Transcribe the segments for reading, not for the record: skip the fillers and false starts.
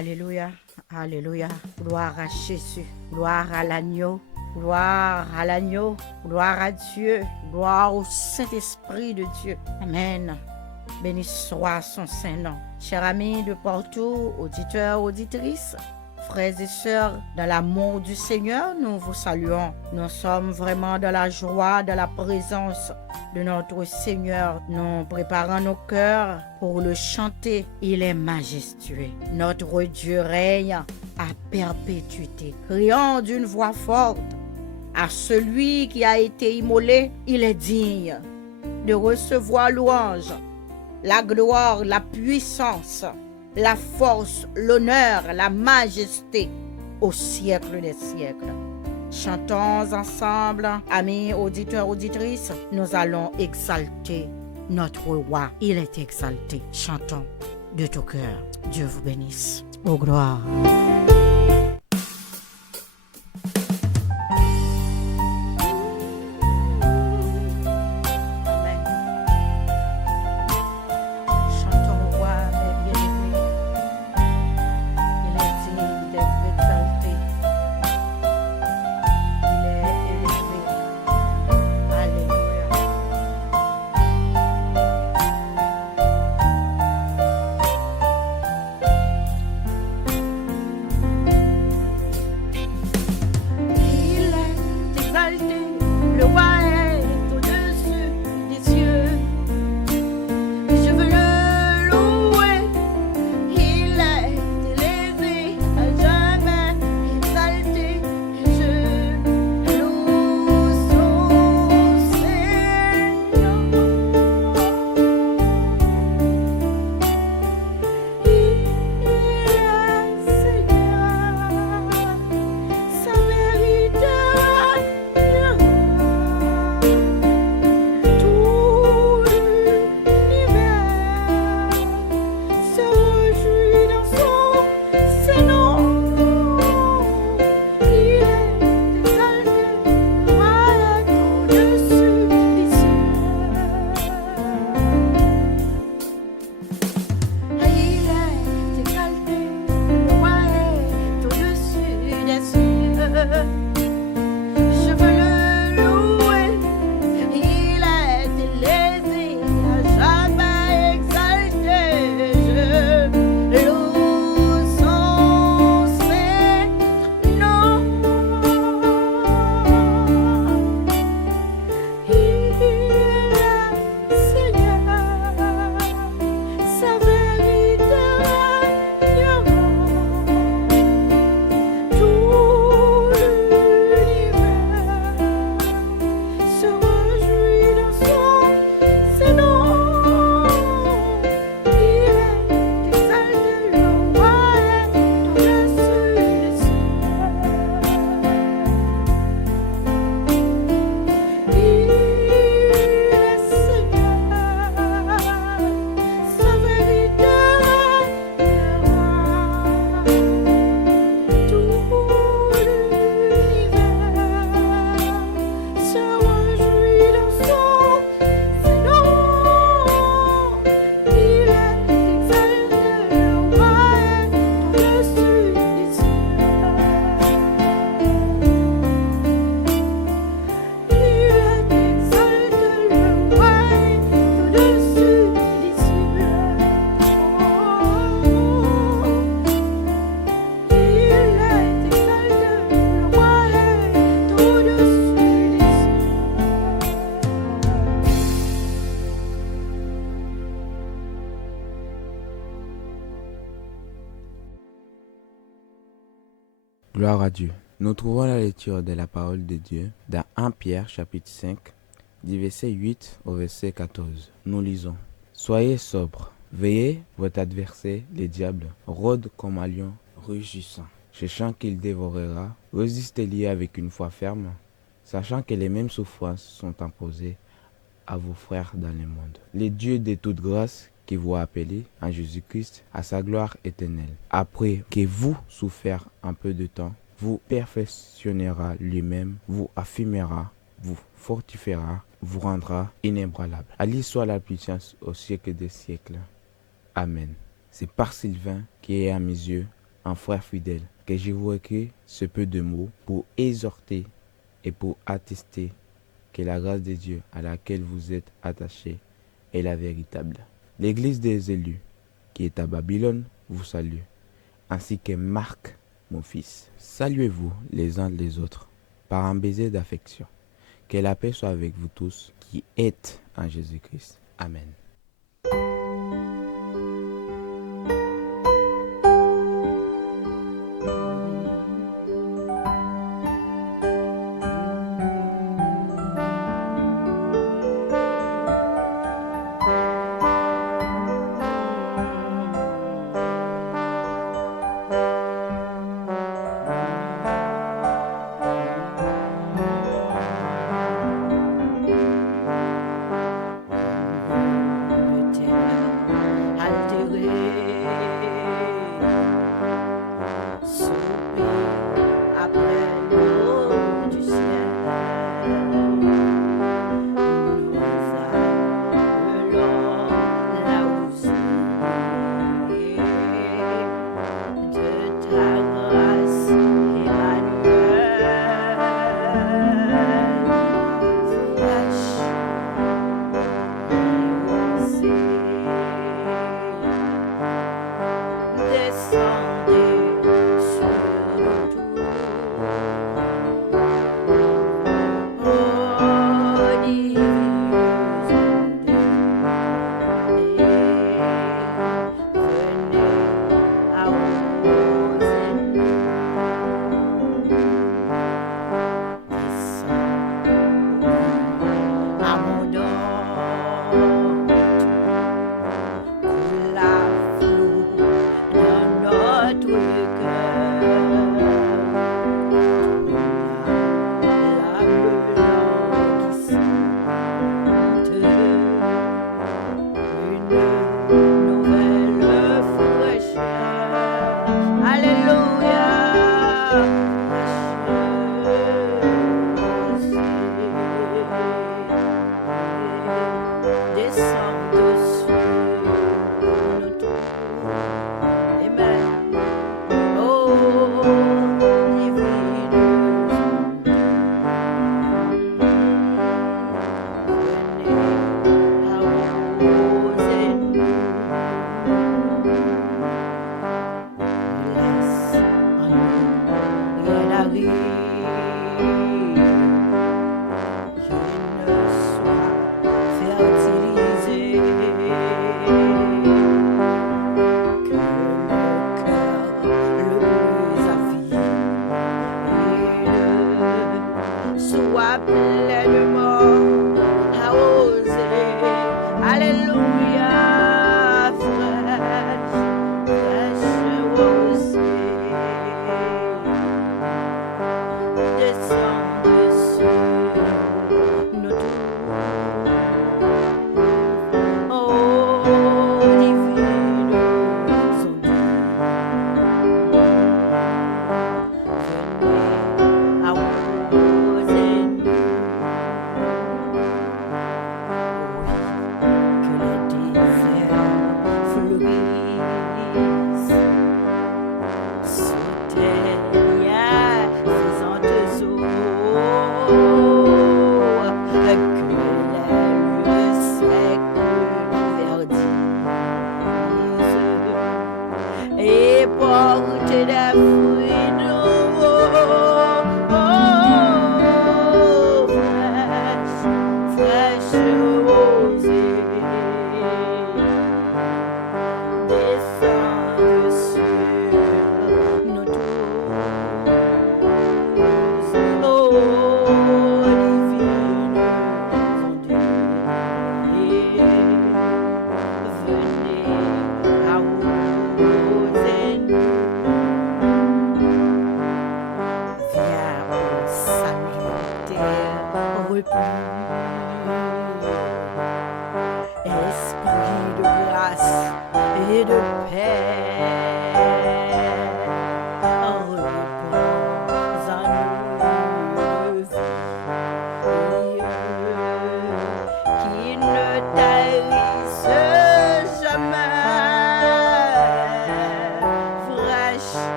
Alléluia, Alléluia. Gloire à Jésus, gloire à l'agneau, gloire à l'agneau, gloire à Dieu, gloire au Saint-Esprit de Dieu. Amen. Béni soit son Saint-Nom. Chers amis de partout, auditeurs, auditrices, frères et sœurs, dans l'amour du Seigneur, nous vous saluons. Nous sommes vraiment dans la joie, dans la présence de notre Seigneur. Nous préparons nos cœurs pour le chanter. Il est majestueux. Notre Dieu règne à perpétuité. Crions d'une voix forte à celui qui a été immolé. Il est digne de recevoir louange, la gloire, la puissance, la force, l'honneur, la majesté au siècle des siècles. Chantons ensemble, amis auditeurs, auditrices, nous allons exalter notre roi. Il est exalté. Chantons de tout cœur. Dieu vous bénisse. Ô gloire. Gloire à Dieu. Nous trouvons la lecture de la parole de Dieu dans 1 Pierre chapitre 5, du verset 8 au verset 14. Nous lisons. Soyez sobres, veillez, votre adversaire, le diable, rôde comme un lion rugissant, cherchant qu'il dévorera. Résistez-lui avec une foi ferme, sachant que les mêmes souffrances sont imposées à vos frères dans le monde. Le Dieu de toute grâce qui vous a appelé en Jésus-Christ à sa gloire éternelle. Après que vous souffrez un peu de temps, vous perfectionnera lui-même, vous affirmera, vous fortifiera, vous rendra inébranlable. À lui soit la puissance au siècle des siècles. Amen. C'est par Sylvain qui est à mes yeux un frère fidèle, que je vous écris ce peu de mots pour exhorter et pour attester que la grâce de Dieu à laquelle vous êtes attachés est la véritable. L'église des élus, qui est à Babylone, vous salue, ainsi que Marc, mon fils. Saluez-vous les uns les autres par un baiser d'affection. Que la paix soit avec vous tous qui êtes en Jésus-Christ. Amen.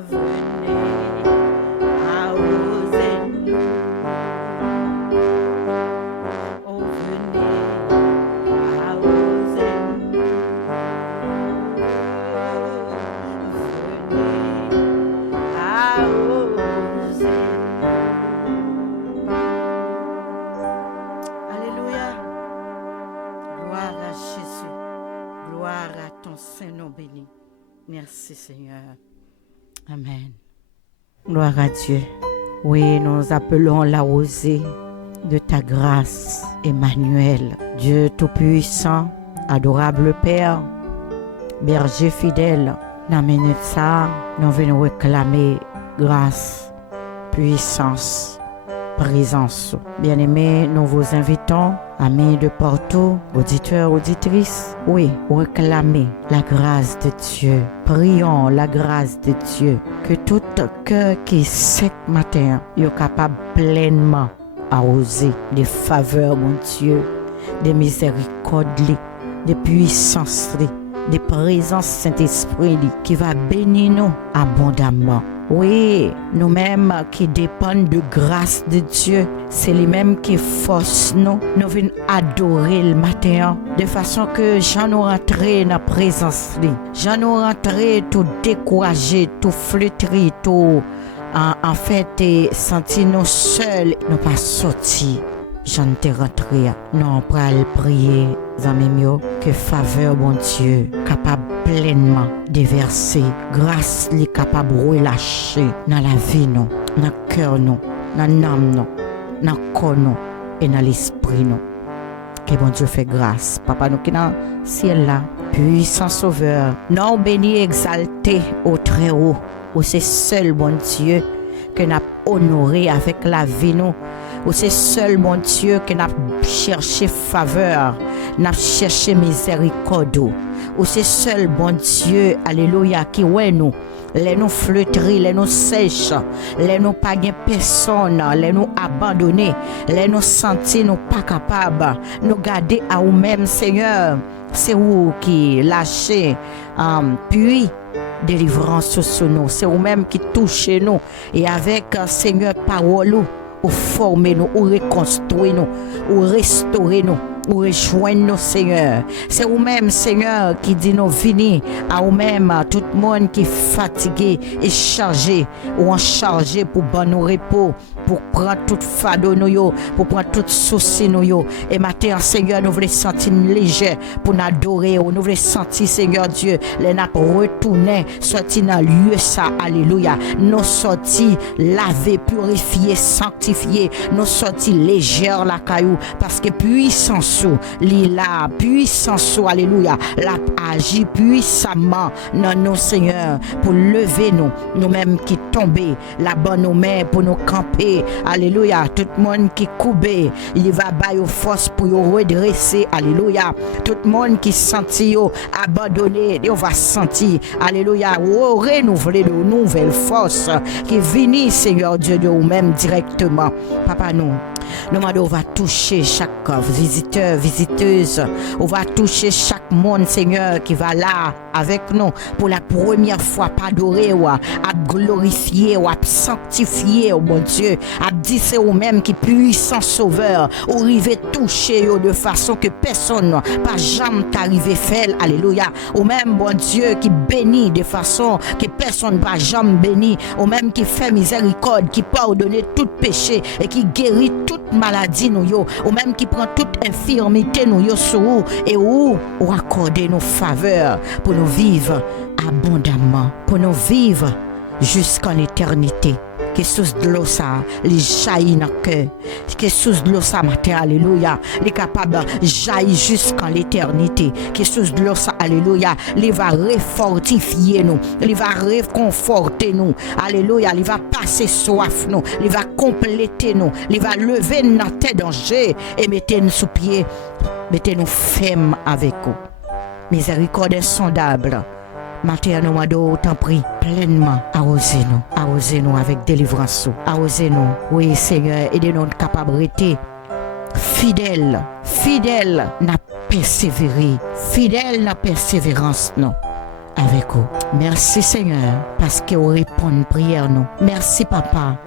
venez, arrosez-nous. Oh, venez, arrosez-nous. Venez, arrosez-nous. Alléluia. Gloire à Jésus. Gloire à ton Saint-Nom béni. Merci Seigneur. Amen. Gloire à Dieu. Oui, nous appelons la rosée de ta grâce, Emmanuel. Dieu Tout-Puissant, adorable Père, berger fidèle. Dans la minute ça, nous venons réclamer grâce, puissance, présence. Bien-aimés, nous vous invitons, amis de partout, auditeurs, auditrices, oui, réclamer la grâce de Dieu. Prions la grâce de Dieu. Que tout cœur qui est sec matin, est capable pleinement arroser des faveurs, mon Dieu, des miséricordes, des puissances, des présences Saint-Esprit qui va bénir nous abondamment. Oui, nous-mêmes qui dépendons de grâce de Dieu, c'est les-mêmes qui forcent nous. Nous venons adorer le matin de façon que j'en ai rentré dans la présence. J'en ai rentré tout découragé, tout flétri, tout en fait et senti nous seuls, nous pas sortis. J'en t'ai rentré. Nous allons prier, amis mieux, que faveur, bon Dieu, capable pleinement déverser, grâce li capable relâcher dans la vie, nous, dans le cœur, nous, dans l'âme, nous, dans le corps, nous, et dans l'esprit, nous. Que bon Dieu fait grâce. Papa, nous qui dans le ciel là, puissant sauveur, non béni, exalté au très haut, où c'est seul, bon Dieu, que nous avons honoré avec la vie, nous. Où c'est seul, mon Dieu, que nous avons cherché faveur, nous avons cherché miséricorde. Où c'est seul, bon Dieu, alléluia, qui ouais nous, les nous flétris, les nous sèches, les nous pas gain personne, les nous abandonnés, les nous sentis nous pas capables, nous garder à nous-mêmes, Seigneur. C'est vous qui lâchez, puis délivrance sur nous. C'est vous-même qui touchez nous. Et avec, Seigneur, parole, ou former nous, ou reconstruire nous, ou restaurer nous, ou rejoindre nous, Seigneur. C'est vous-même, Seigneur, qui dit nous venir à vous-même, tout le monde qui est fatigué et chargé, ou en chargé pour bon nous repos, pour prendre tout fardeau nous, pour prendre tout souci nous. Et maintenant, Seigneur, nous voulons sentir léger pour nous adorer, nous voulons sentir, Seigneur Dieu, les nappes retourner, sortir dans le lieu ça, alléluia. Nous sortir laver, purifier, sanctifier, nous sortir légère la caillou, parce que puissance là, puissance, alléluia, la agit puissamment dans nos Seigneur, pour lever nous, nous-mêmes qui tombés, la bonne nos mains pour nous camper, alléluia, tout le monde qui coubé, il va bailler aux forces pour nous redresser, alléluia, tout le monde qui sentit abandonné, on va sentir, alléluia, renouveler de nouvelles forces qui viennent, Seigneur Dieu, de nous-mêmes directement, papa nous. Nous on va toucher chaque visiteur, visiteuse. On va toucher chaque monde, Seigneur, qui va là avec nous pour la première fois, pas adorer, à glorifier, à sanctifier, oh mon Dieu, à dire c'est vous-même qui puissant sauveur, ou arriver toucher de façon que personne, pas jamais t'arrive faire, alléluia. Ou même, bon Dieu, qui bénit de façon que personne pas jamais béni, ou même qui fait miséricorde, qui pardonne tout péché et qui guérit toute maladie nous yo, ou même qui prend toute infirmité nous yo sur nous et ou accorder nos faveurs pour nous vivre abondamment, pour nous vivre jusqu'en éternité. Que sous de l'eau ça, les jaillit dans le cœur. Que sous de l'eau ça, matin, alléluia, les capables jaillir jusqu'en l'éternité. Que sous de l'eau ça, alléluia, les va refortifier nous, les va réconforter nous, alléluia, les va passer soif nous, les va compléter nous, les va lever notre tête danger et mettre nous sous pied, mettez nous fermes avec vous. Miséricorde insondable. Matin, nous t'en prie, pleinement, arrosez-nous avec délivrance, arrosez-nous, oui Seigneur, aidez-nous capables de rester fidèles, n'a persévérer, fidèles dans persévérance, non. avec vous. Merci Seigneur parce que vous répondez prière nous. Merci Papa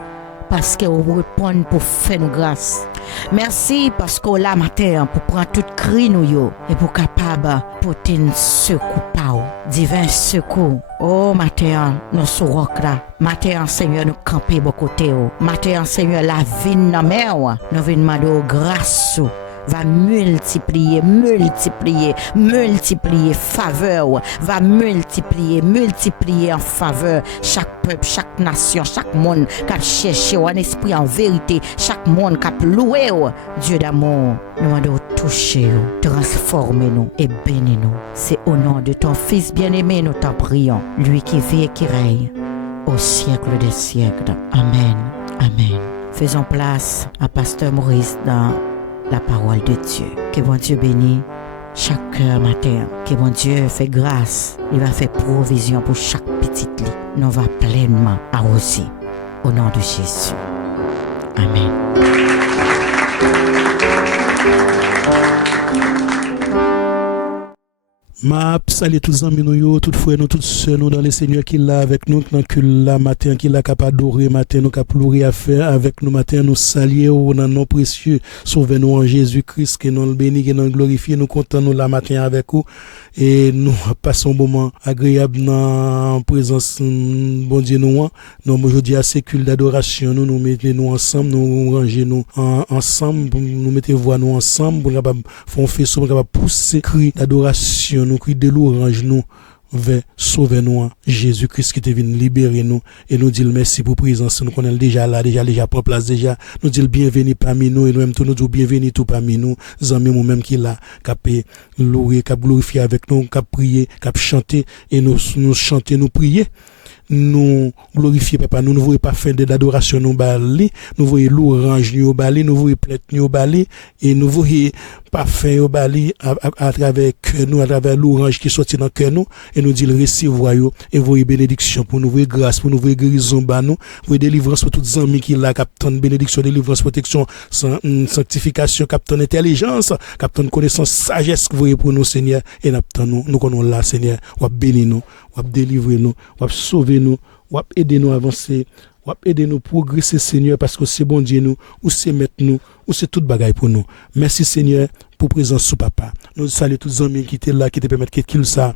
parce que vous répondez pour faire nous grâce. Merci parce que la matin pour prendre tout cri nous yo et pour capable porter un secours par divin secours. Oh matin nous sur roc là. Matin Seigneur nous camper bon côté. Matin Seigneur la vie dans mer nous venons demander grâce va multiplier faveur, va multiplier en faveur chaque peuple, chaque nation, chaque monde qui a cherché un esprit en vérité, chaque monde qui a loué Dieu d'amour. Nous allons toucher, transformer nous et bénir nous. C'est au nom de ton Fils bien-aimé nous t'en prions, lui qui vit et qui règne au siècle des siècles. Amen. Amen. Faisons place à Pasteur Maurice dans la parole de Dieu. Que bon Dieu bénisse chaque cœur matin. Que bon Dieu fait grâce. Il va faire provision pour chaque petite lit. Nous va pleinement arroser. Au nom de Jésus. Amen. Ma salut tous les amis nous, toutes frères nous, toutes sœurs nous dans le Seigneur qui l'a avec nous, dans que la matin qui l'a capable adorer matin, nous capable louer à faire avec nous matin, nous saluer dans nos précieux, sauvez-nous en Jésus-Christ, que nous le bénissons, que nous le glorifions, nous comptons nous la matin avec vous et nous passons un moment agréable dans la présence bon Dieu nous. Nous aujourd'hui à ce culte d'adoration, nous mettons nous ensemble, nous ranger nous ensemble, nous mettons voix nous ensemble pour capable faire un faisceau, pour capable pousser cri d'adoration, nous cri de louange nous vers sauver nous Jésus-Christ qui est venu libérer nous et nous dit merci pour présence nous connaissons déjà là déjà prend place déjà nous dit bienvenue parmi nous et nous même tout nous dit bienvenue tout parmi nous amis nous même qui là cap louer cap glorifier avec nous cap prier cap chanter et nous chanter nous prier nous glorifier papa nous ne voyons pas fin d'adoration nous balé nous voyons louange nous balé nous voyons plainte nous balé et nous voyons parfum au balé à travers cœur nous à travers l'orange qui sortit dans cœur nous et nous dit le recevoir yo et voyez bénédiction pour nous voyez grâce pour nous voyez guérison ba nous voyez délivrance pour toutes amis qui là captain bénédiction délivrance protection sanctification captain intelligence captain connaissance sagesse voyez pour nous Seigneur et nous connaissons là Seigneur ou bénir nous ou délivrer nous ou sauver nous ou aider nous avancer ou aider nous progresser Seigneur parce que c'est bon Dieu nous ou c'est mettre nous ou c'est toute bagaille pour nous. Merci Seigneur pour présence sous papa. Nous saluons tous les amis qui étaient là qui te permettent qu'il ça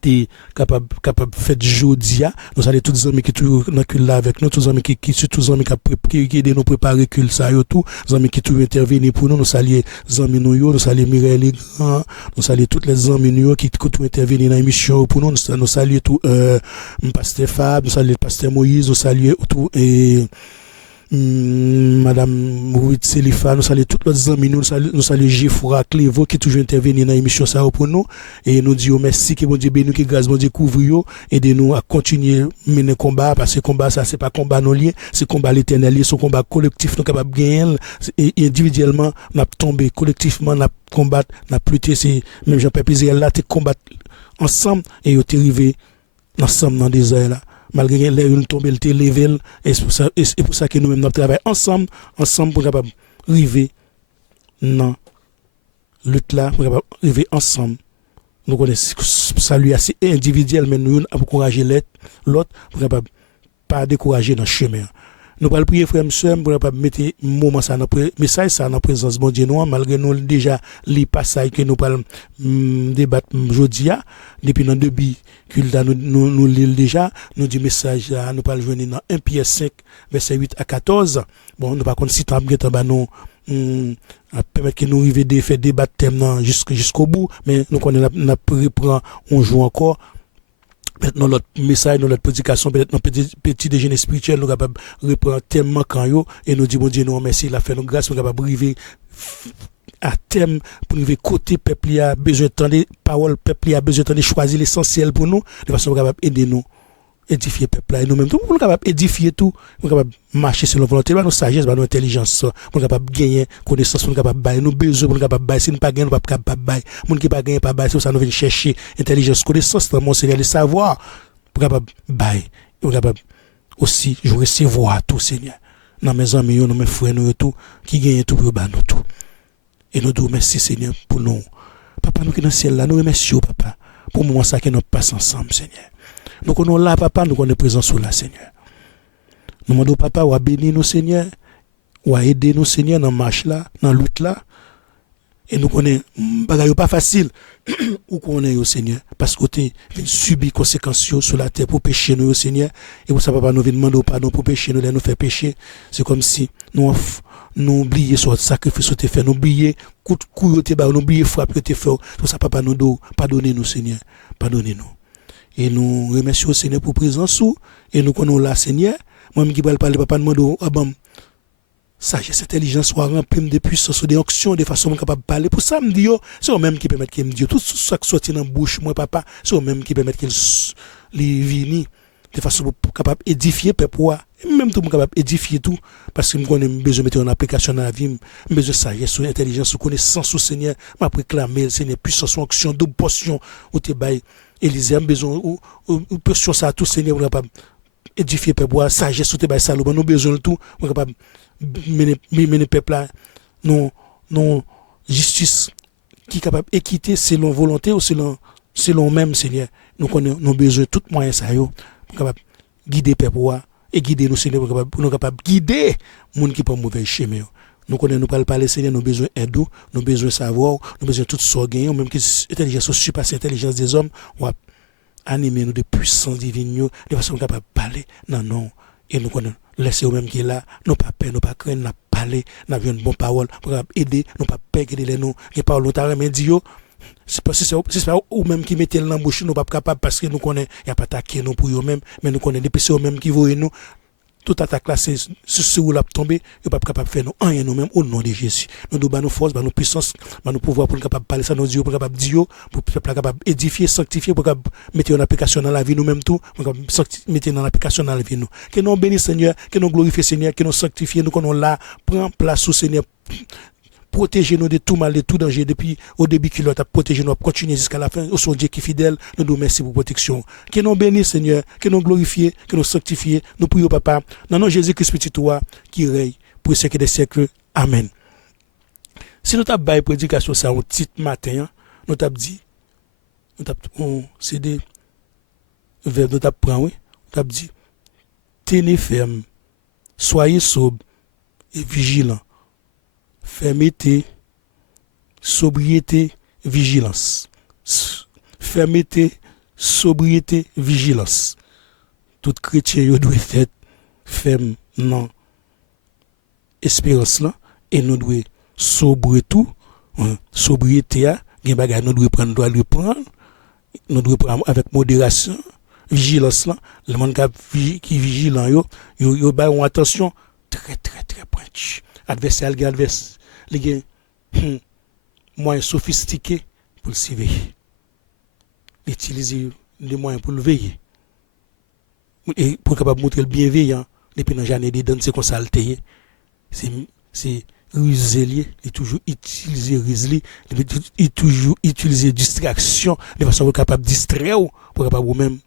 t'es capable faire jodia. Nous saluons tous les amis qui toujours dans cul là avec nous, tous les amis qui surtout les amis qui aident nous préparer cul ça yo tout, les amis qui toujours intervenir pour nous. Nous saluons les amis nous saluons Mireille Legrand, nous saluons toutes les amis nous qui tout intervenir dans l'émission pour nous. Nous saluons tout pasteur Fab, nous saluons pasteur Moïse, nous saluons tout et Madame Ruth Selifa, nous saluons tous les amis, nous saluons Geoffroy Clévo qui toujours intervenir dans l'émission ça pour nous et nous disons merci que bon Dieu bénisse, que grâce bon Dieu couvre yo et de nous à continuer mener combat parce que combat ça c'est pas combat non lié, c'est combat l'éternel, c'est un combat collectif nous capable gagner et individuellement on a tombé collectivement on a combattre on a lutter c'est même Jean-Pierre Plaisir là tu combattre ensemble et yo arrivé ensemble dans des heures là malgré les une tombe elle levé et c'est pour ça que nous même nous travaillons ensemble pour capable arriver non lutte là pour capable arriver ensemble nous connaissons salut assez individuel mais nous encourager l'autre pour capable pas décourager dans chemin. Nous allons prier frère monsieur pour ne pas mettre moment ça dans message ça dans présence bon Dieu nous malgré nous déjà les passages que nous allons débattre aujourd'hui depuis dans début culte nous lire déjà nous du message nous allons joindre dans 1 Pierre 5 verset 8 à 14 bon nous pas contre si temps nous à permettre que nous arriver de faire débattre thème jusqu'au bout mais nous connaît n'a reprend on joue encore maintenant notre message notre prédication peut-être notre petit déjeuner spirituel nous capable reprendre thème manquant yo et nous dit bon Dieu nous merci il a fait nous grâce nous capable arriver à thème pour arriver côté peuple a besoin d'entendre parole peuple a besoin d'entendre choisir l'essentiel pour nous de façon capable aider nous édifier peuple là et nous même tout nous capable édifier tout nous capable marcher selon volonté nous sagesse nous intelligence nous capable gagner connaissance nous capable bailler nous besoin nous capable bailler si nous pas gagner nous pas capable bailler monde qui pas gagner pas bailler c'est ça nous venir chercher intelligence connaissance dans mon Seigneur le savoir pour capable bailler nous capable aussi je recevoir tout Seigneur dans mes amis dans mes frères nous tout qui gagne tout pour nous tout et nous disons merci Seigneur pour nous papa nous qui dans ciel là nous remercions papa pour moment ça que nous passons ensemble, Seigneur. Nous connaissons là, papa, nous connaissons présent sur là, Seigneur. Nous demandons, papa, ou à bénir nous, Seigneur, ou à aider nous, Seigneur, dans la marche là, dans la lutte là. Et nous connaissons, bagaille pas facile, ou qu'on est au Seigneur, parce que tu subis conséquences sur la terre pour pécher nous, Seigneur. Et pour ça, papa, nous venons demander pardon pour pécher nous, nous faire pécher. C'est comme si nous oublions sur le sacrifice que tu fait, nous oublions coup de couille, nous oublions frappe que tu fait. Pour ça, papa, nous pardonnez-nous, Seigneur, pardonnez-nous. Et nous remercions au Seigneur pour présence, et nous connaissons là, Seigneur. Moi-même qui parle, papa, nous demandons, sagesse, intelligence, soit remplie de puissance, de onction, de façon capable de parler. Pour ça, me dit, c'est eux même qui permettent qu'il me dise tout ça qui sortit dans la bouche, moi, papa, c'est eux même qui permettent qu'il vienne de façon capable d'édifier, peuple, et même tout capable d'édifier tout, parce que nous avons besoin de mettre en application dans la vie, besoin de sagesse, intelligence, connaissance au Seigneur, m'a réclamé le Seigneur, puissance, onction, double portion, ou te bail, Élisée, a besoin, ou portion ça, tout Seigneur, pour capable édifier, peuple, sagesse, ou te bail, Salomon, nous besoin de tout, pour capable mener peuple là non justice qui est capable d'équité selon volonté ou selon même Seigneur nous connaissons nos besoins tout moyen ça yo capable guider peuple et guider nous Seigneur pour nous capable guider monde qui pas mauvais chemin nous connaissons nous parler Seigneur nos besoins aide nos besoins savoir nos besoins tout ça gagner même que intelligence surpasse intelligence des hommes ou animer nous de puissance divine de façon capable parler non et nous connaissons laissez au même qui est là, nous pas peur, nous pas craindre, nous parler, nous avons une bonne parole pour aider, nous pas peur que les nous, qui parle longtemps mais dit c'est pas ou même qui mettez l'embouche nous pas capable parce que nous connaît y a pas attaquer nous pour eux même mais nous connaît des PC eux même qui voient nous toute attaque là c'est où l'a tomber il pas capable faire nous rien nous même au nom de Jésus nous devons nous force nous puissance nous pouvoir pour capable parler ça nous Dieu pour capable dire pour capable édifier sanctifier pour capable mettre en application dans la vie nous même tout pour capable mettre en application dans la vie nous que nous bénisse Seigneur que nous glorifier Seigneur que nous sanctifier nous qu'on là prend place au Seigneur protégez-nous de tout mal, de tout danger. Depuis au début qu'il a protégé nous, continuer jusqu'à la fin. Au son Dieu qui est fidèle, nous nous remercions pour protection. Que nous bénissons, Seigneur, que nous glorifions, que nous sanctifions. Nous prions, Papa, dans nom Jésus-Christ, petit toi, qui règne pour les siècles des siècles. Amen. Si nous avons une prédication, ça, un titre matin, nous avons dit, c'est des verbes, nous avons pris, oui, nous avons dit, tenez ferme, soyez sobre et vigilants. Fermeté, sobriété, vigilance. Fermeté, sobriété, vigilance. Tout chrétien doit être ferme dans l'espérance là et nous devons sobre tout. Sobriété, nous devons prendre, nous devons prendre avec modération. Vigilance là, le monde qui est vigilant, yo ba attention très pointue. Adversaire les moyens sophistiqués pour le surveiller. Utiliser les moyens pour le veiller. Et pour capable montrer le bienveillant, depuis dans l'année des donnes, c'est qu'on s'altéie. C'est rusé, il toujours utiliser rusé, il toujours utiliser distraction de façon capable de distraire pour capable ou même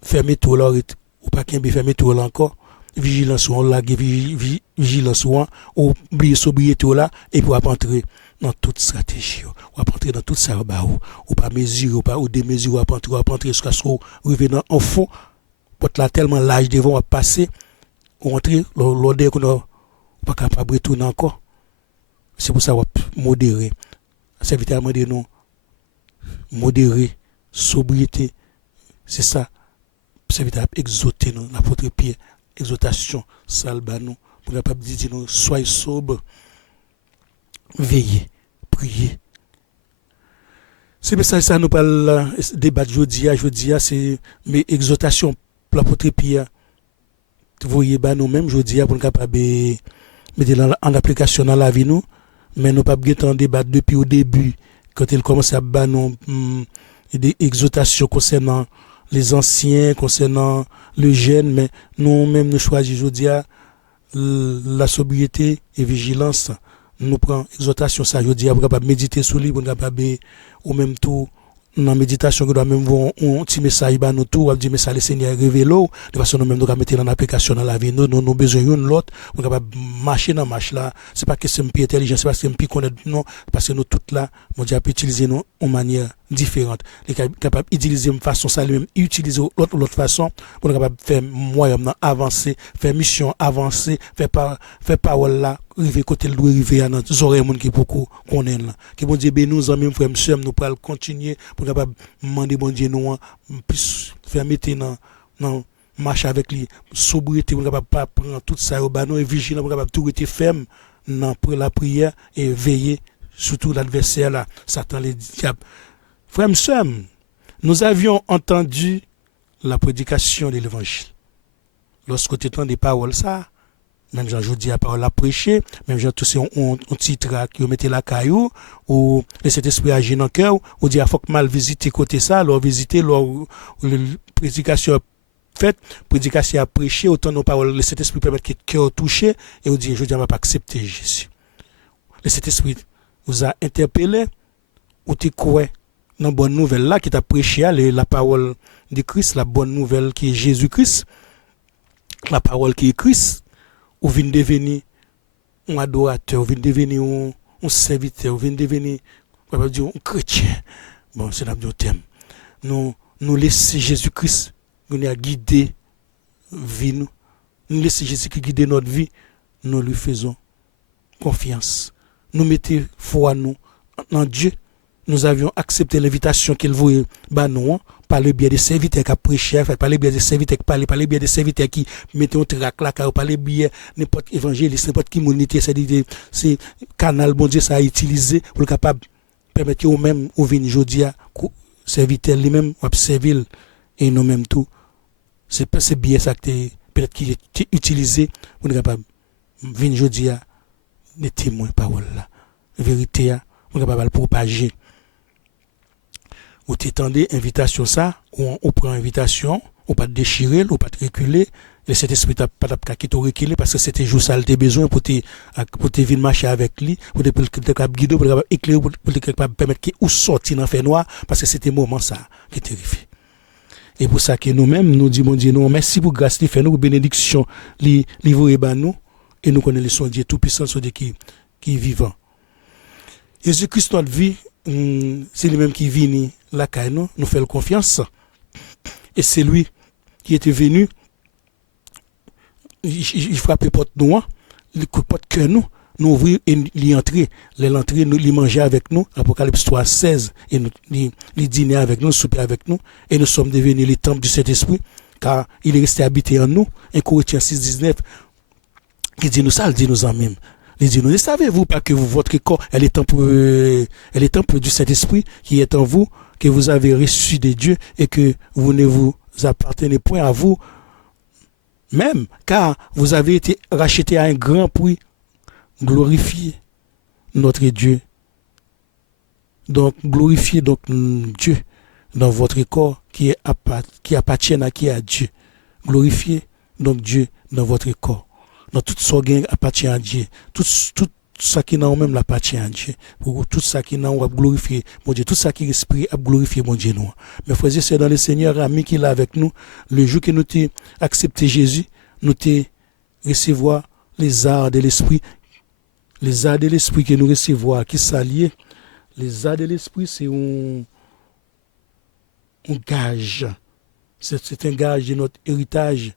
fermer tout là ou pas qu'un fermer tout là encore. Vigilance on la vigilance ou oublier sobriété là et pour entrer dans toute stratégie ou entrer dans tout ça ou pas mesure ou pas ou démesure ou entrer jusqu'à ce qu'on revienne en fond pour là tellement l'âge devant passer ou entrer l'odeur qu'on pas capable de retourner encore c'est pour ça on modérer c'est vitalement de nous modérer sobriété c'est ça c'est vitalement exhorter nous l'apôtre Pierre exhortation salba nous pour capable dire nous soyez sobre veillez priez c'est ça nous parle débat jeudi c'est mais exhortation pour l'apôtre Pierre vous voyez nous même jeudi pour capable mettre en application dans la vie nous mais nous pas en débat depuis au début quand il commence à nous des exhortations concernant les anciens, concernant le jeune, mais nous-mêmes nous choisissons aujourd'hui la sobriété et vigilance. Nous prenons exhortation ça aujourd'hui pour capable méditer sur lui, pour capable ou même tout dans méditation que doit même voir un petit message ba nous tout, on dit mais ça le Seigneur révèle de façon nous même nous mettre dans l'application dans la vie nous besoin une l'autre on capable marcher dans marche là c'est pas que c'est un peu intelligent c'est parce que un peu connaître non parce que nous toutes là mon Dieu peut utiliser nous en manière différente les capable utiliser de façon ça lui-même utiliser l'autre façon pour capable faire moyen avancer faire mission avancer faire parole là arriver côté le doit arriver à notre oreilles monde qui beaucoup connaît là que bon Dieu bénisse nous amis frères sœurs nous pour continuer pour capable demander bon Dieu nous plus faire mettre dans marche avec lui sobriété pour capable pas prendre tout ça au banon et vigilant pour capable tout rester ferme dans la prière et veiller surtout l'adversaire là Satan les diables frères sœurs nous avions entendu la prédication de l'évangile lorsque tu entends des paroles ça même Jean dis à parole à prêcher même Jean tous on titre qui mettait la caillou ou le Saint-Esprit agit dans cœur ou dit faut que mal visiter côté ça leur visiter leur prédication faite prédication à prêcher autant nos paroles le Saint-Esprit permet que cœur touché et on dit je dis on va pas accepter Jésus le Saint-Esprit vous a interpellé ou tu crois dans bonne nouvelle là qui t'a prêché la parole de Christ la bonne nouvelle qui est Jésus-Christ la parole qui est Christ ou vient devenir un adorateur, ou vient devenir un serviteur, ou vient devenir un chrétien. Bon, c'est notre thème. Nous laissons Jésus-Christ nous guider vie nous. Nous laissons Jésus-Christ guider notre vie. Nous lui faisons confiance. Nous mettons foi nous en Dieu. Nous avions accepté l'invitation qu'il voulait nous par le biais des serviteurs qui prêchaient, par le biais des serviteurs qui parlaient, par le biais des serviteurs qui mettaient un trac là, par le biais n'importe évangéliste, n'importe qui monité, c'est canal bon Dieu ça a utilisé pour capable permettre au même au venir aujourd'hui serviteur lui-même ou servir et nous même tout c'est bien ça que peut-être qui est utilisé pour capable venir aujourd'hui des témoins parole là vérité pour capable propager ou t'étendez invitation ça ou on prend invitation ou pas déchirer ou pas reculer le Saint-Esprit pas qui te reculer parce que c'était juste ça le besoin pour te venir marcher avec lui pour te guider pour éclairer pour te permettre qu'il ou sortir dans fait noir parce que c'était moment ça qui terrifié et pour ça que nous-mêmes nous disons mon Dieu nous merci pour grâce lui fait nous bénédiction li livrer ba nous et nous connaissons son Dieu tout puissant son Dieu qui est vivant Jésus-Christ notre vie c'est lui-même qui vient la caille nous fait confiance et c'est lui qui était venu il frappait porte nous il porte cœur nous ouvrir et lui entrer l'entrée nous lui manger avec nous Apocalypse 3:16 et nous lui dîner avec nous souper avec nous et nous sommes devenus les temples du Saint-Esprit car il est resté habité en nous 1 Corinthiens 6:19 qui dit nous ça il dit nous en même il dit nous ne savez-vous pas que votre corps elle est temple du Saint-Esprit qui est en vous que vous avez reçu de Dieu et que vous ne vous appartenez point à vous même car vous avez été racheté à un grand prix glorifiez notre Dieu donc glorifiez donc Dieu dans votre corps qui appartient à Dieu glorifiez donc Dieu dans votre corps dans tout ce qui appartient à Dieu tout ça qui n'a même l'appartient à Dieu pour tout ça qui n'a pas glorifier mon Dieu tout ça qui respire a glorifier mon Dieu nous mes frères et sœurs dans le Seigneur ami qui est là avec nous le jour que nous t'ai accepté Jésus nous t'ai recevoir les arts de l'esprit que nous recevoir qui s'allier les arts de l'esprit c'est un gage c'est un gage de notre héritage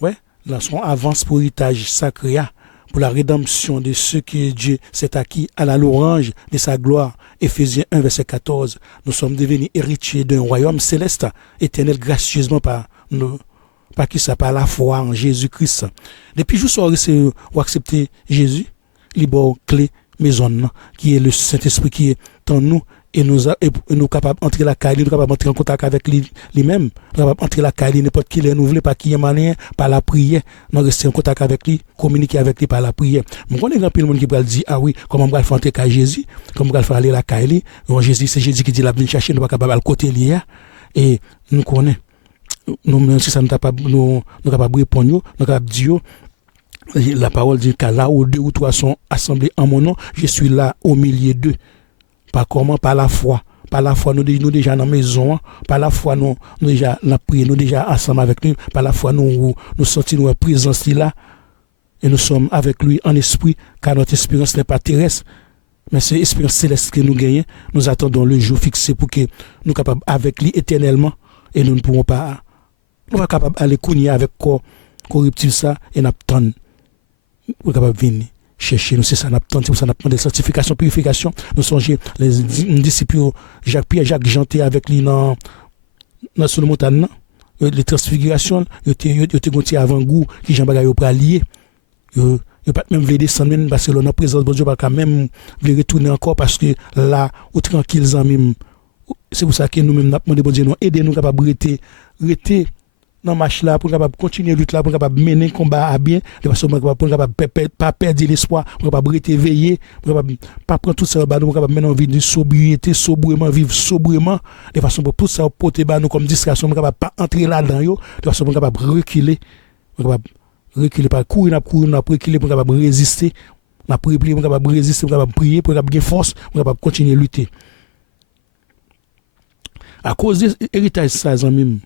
ouais là son avance pour héritage sacré pour la rédemption de ceux que Dieu s'est acquis à la louange de sa gloire. Éphésiens 1 verset 14 nous sommes devenus héritiers d'un royaume céleste éternel gracieusement par qui ça par la foi en Jésus-Christ depuis juste on accepter Jésus libre clé maison qui est le Saint-Esprit qui est en nous et nous capable entrer la caille nous capable entrer en contact avec lui-même capable entrer la caille n'importe qui les nouveler par qui est malin par la prière nous rester en contact avec lui communiquer avec lui par la prière mon connais grand pile monde qui va dire ah oui comment on va faire entrer caille Jésus comment on va faire aller la caille Jésus c'est Jésus qui dit la venir chercher nous pas capable à côté lié et nous connaît nous même si ça nous pas nous capable répondre nous capable dire la parole dit qu'à là où 2 ou 3 sont assemblés en mon nom je suis là au milieu d'eux. Par comment? Par la foi. par la foi nous déjà dans la maison, par la foi nous déjà la prière, nous déjà ensemble avec lui, par la foi nous sentons notre présence là et nous sommes avec lui en esprit, car notre espérance n'est pas terrestre, mais c'est l'espérance céleste que nous gagnons. Nous attendons le jour fixé pour que nous soyons capables avec lui éternellement et nous ne pourrons pas capables d'aller cogner avec corps corruptible ça et nous attendons nous sommes capables de venir chercher nous, c'est ça, nous attendons, c'est pour ça nous demandons sanctification, purification. Nous songeons les disciples Jacques-Pierre, Jacques Jean avec lui dans sur le montagne, les transfigurations, ils étaient avant-goût qui Jean Bagaille pour allier. Ils pas même voulu descendre parce que là, dans la présence de Dieu, pas quand même voulu retourner encore parce que là, au tranquille, c'est pour ça que nous-mêmes, nous demandons Dieu, nous aider nous capables de rester dans marche là pour capable continuer lutte là pour capable mener combat à bien de façon pour capable pas perdre l'espoir pour capable rester veiller pour capable pas prendre tout ça pour capable mener en vie de sobriété sobrement vivre sobrement de façon pour tout ça porter nous comme distraction pour capable pas entrer là-dedans yo de façon pour capable reculer par courir reculer pour capable résister n'a prier pour capable résister pour capable prier pour capable gagner force pour capable continuer lutter à cause de héritage ça même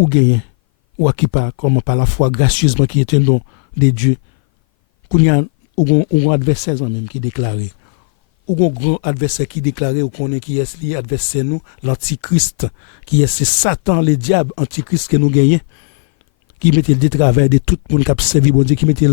ou gagner ou qui pas comme par la foi gracieusement qui est un don de Dieu qu'il y a un adversaire même qui déclaré ou un grand adversaire qui déclaré ou connaît qui est lié adversaire nous l'antichrist qui est c'est Satan le diable antichrist que nous gagnons qui mettait le travail de tout le monde qui a servi bon Dieu qui mettait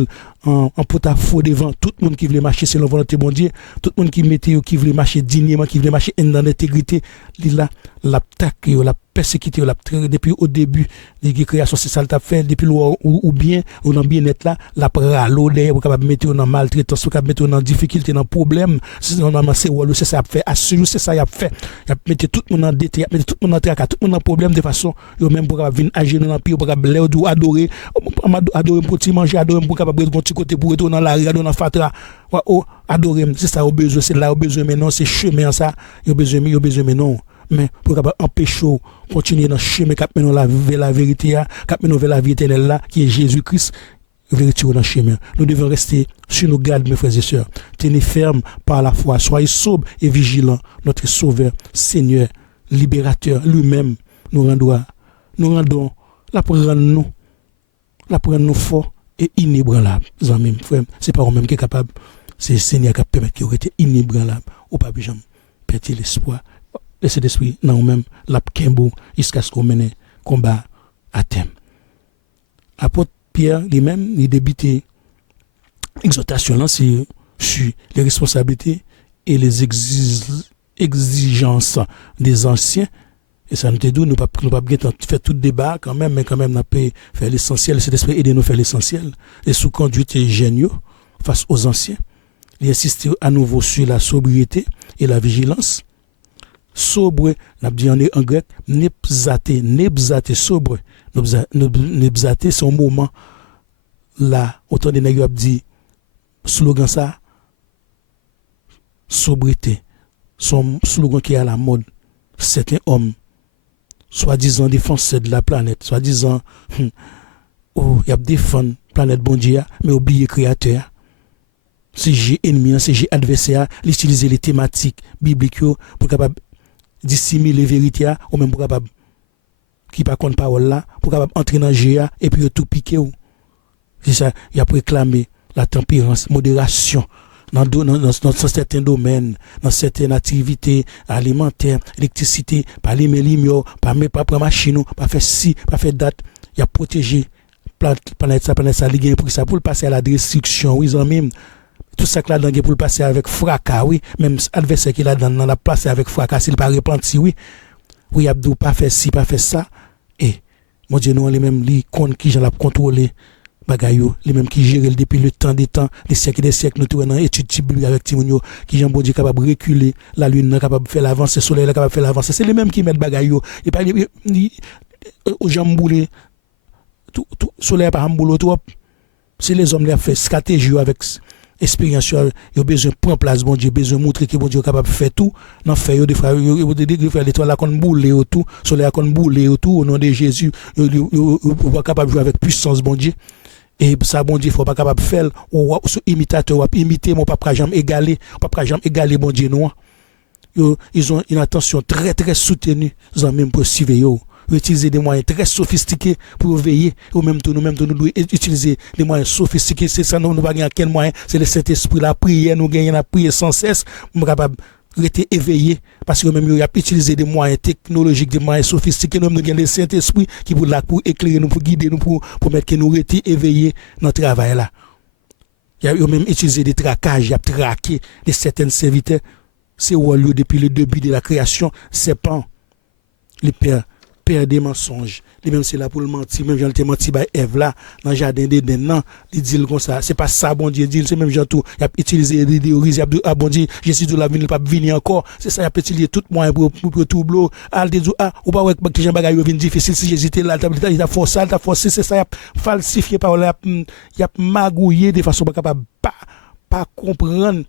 en porte-à-faux devant tout le monde qui voulait marcher selon volonté bon Dieu tout le monde qui voulait marcher dignement qui voulait marcher dans l'intégrité là l'attaque la persécuter depuis au début de la création c'est ça le t'a fait depuis ou bien ou dans bien-être là la râler derrière pour capable mettre dans maltraitance pour capable mettre dans difficulté dans problème c'est normalement c'est ça a fait assurer c'est ça il a fait il a mettre tout le monde en dété mettre tout le monde en tracas tout le monde en problème de façon yo même pour capable venir agir dans pire pour capable adorer pour petit manger adorer pour capable un petit côté pour retourner dans la rue dans fatra adorer c'est ça au besoin c'est là au besoin mais non c'est chemin ça yo besoin mais non mais pour capable empêcher continuer dans le chemin cap mener la vérité cap mener vers la vie éternelle là qui est Jésus-Christ vérité dans le chemin nous devons rester sur nos gardes mes frères et sœurs tenez ferme par la foi soyez sobres et vigilants notre sauveur Seigneur libérateur lui-même nous rendons la prendre nous forts et inébranlables amis frère c'est pas nous-mêmes qui est capable c'est le Seigneur qui permet qu'il été inébranlable ou pas jamais perdre l'espoir laissez l'esprit dans nous-mêmes la kembo jusqu'à ce qu'on mène combat à terme. Apôtre Pierre lui-même il débutait exhortation là sur les responsabilités et les exigences des anciens et ça nous dit nous pas faire tout débat quand même mais quand même n'a pas faire l'essentiel cet esprit aider nous faire l'essentiel et sous conduite géniaux face aux anciens il insiste à nouveau sur la sobriété et la vigilance sobre n'a dit en grec nebzate sobre nebzate son moment là autant de nèg a dit slogan ça sobriété son slogan qui est à la mode certains hommes soi-disant défenseurs de la planète soi-disant il y a défendre planète bon Dieu mais oublier créateur c'est j'ai ennemi c'est j'ai adversaire utiliser les thématiques bibliques pour capable dissimuler les vérités ou même pour capable qui pas contre parole là pour capable entrer dans GA et puis tout piquer c'est ça il a réclamé la tempérance modération dans certains domaines dans certaines activités alimentaires électricité pas les mélimio pas prendre machine pas faire ci pas faire date il a protégé planète ça ligue pour ça pour passer à la destruction oui même tout ça que là-dedans pour le passer avec fracas oui même adversaire qui là-dedans la passer avec fracas s'il pas repenti oui Abdou pas faire ci pas faire ça et mon Dieu nous les même li compte qui j'en l'a contrôler bagayo les mêmes qui gèrent depuis le temps des temps des siècles nous tournons étude biblique avec Timonio qui Jean bon Dieu capable reculer la lune capable faire l'avance le soleil capable faire l'avance c'est les mêmes qui mettent bagayo et pas aux jambes boulé tout soleil pas boulot trop c'est les hommes qui ont fait stratégie avec expérience yo besoin prendre place bon Dieu besoin montrer que bon Dieu capable faire tout dans faire des fois yo faire l'étoile la kon bouler autour soleil kon bouler autour au nom de Jésus yo pas capable jouer avec puissance bon Dieu et ça bon Dieu faut pas capable faire ou imitateur ou imiter mon papa jamais égaler bon Dieu non ils ont une attention très très soutenue même pour surveiller. Utiliser des moyens très sophistiqués pour veiller. Ou même nous devons utiliser des moyens sophistiqués. C'est ça, nous n'avons pas quel moyen. C'est le Saint-Esprit, la prière, nous gagnons la prière sans cesse. Nous sommes capables d'être éveillés. Parce que même, il y a utilisé des moyens technologiques, des moyens sophistiqués. Nous avons le Saint-Esprit qui est là pour éclairer nous, pour guider nous, pour mettre que nous restions éveillés dans le travail là. Il y a même utilisé des traquages, il y a traqué de certains serviteurs. C'est où lieu depuis le début de la création, serpent, les pères des mensonges. Et même c'est là pour le mentir, même Jean le menti par Ève là, dans le jardin d'Éden, non, il dit comme ça, c'est pas ça, bon Dieu, dit, c'est même Jean tout, il a utilisé des théories, il a dit, ah bon Dieu, Jésus de la vie, il pas venir encore, c'est ça, il a utilisé tout moyen pour tout bleu, al dit, ah, ou pas, ouais, que Jean Bagay vient difficile, si Jésus était là, il a forcé, c'est ça, il a falsifié par là, il a magouillé de façon pas capable, pas comprendre,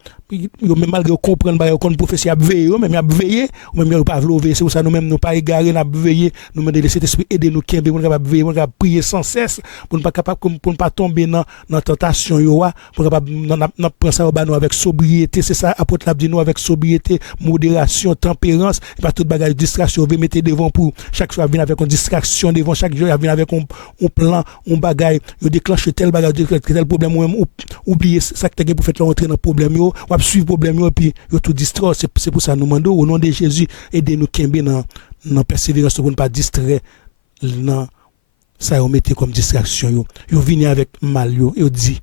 même malgré comprendre, qu'on prophétie a veillé, même a veillé, ou même pas lever, c'est pour ça nous-mêmes nous pas égarés, n'a veillé, nous demander de cet esprit aider nous kembe, pour capable veiller, pour capable prier sans cesse, pour ne pas capable pour ne pas tomber dans tentation yo, pour capable n'a prendre ça nous avec sobriété, c'est ça apôtre l'a dit nous avec sobriété, modération, tempérance, et pas toute bagage distraction, veut mettre devant pour chaque fois venir avec une distraction devant chaque jour venir avec un plan, un bagage, yo déclencher tel bagage, tel problème ou même oublier ça que tu pour faire rentrer dans problème yo, ou suivre problème yo puis yo tout distraire, c'est pour ça nous demandons au nom de Jésus aider nous kembe dans persévérance pour ne pas distraire dans ça on mettait comme distraction yo venir avec mal yo dit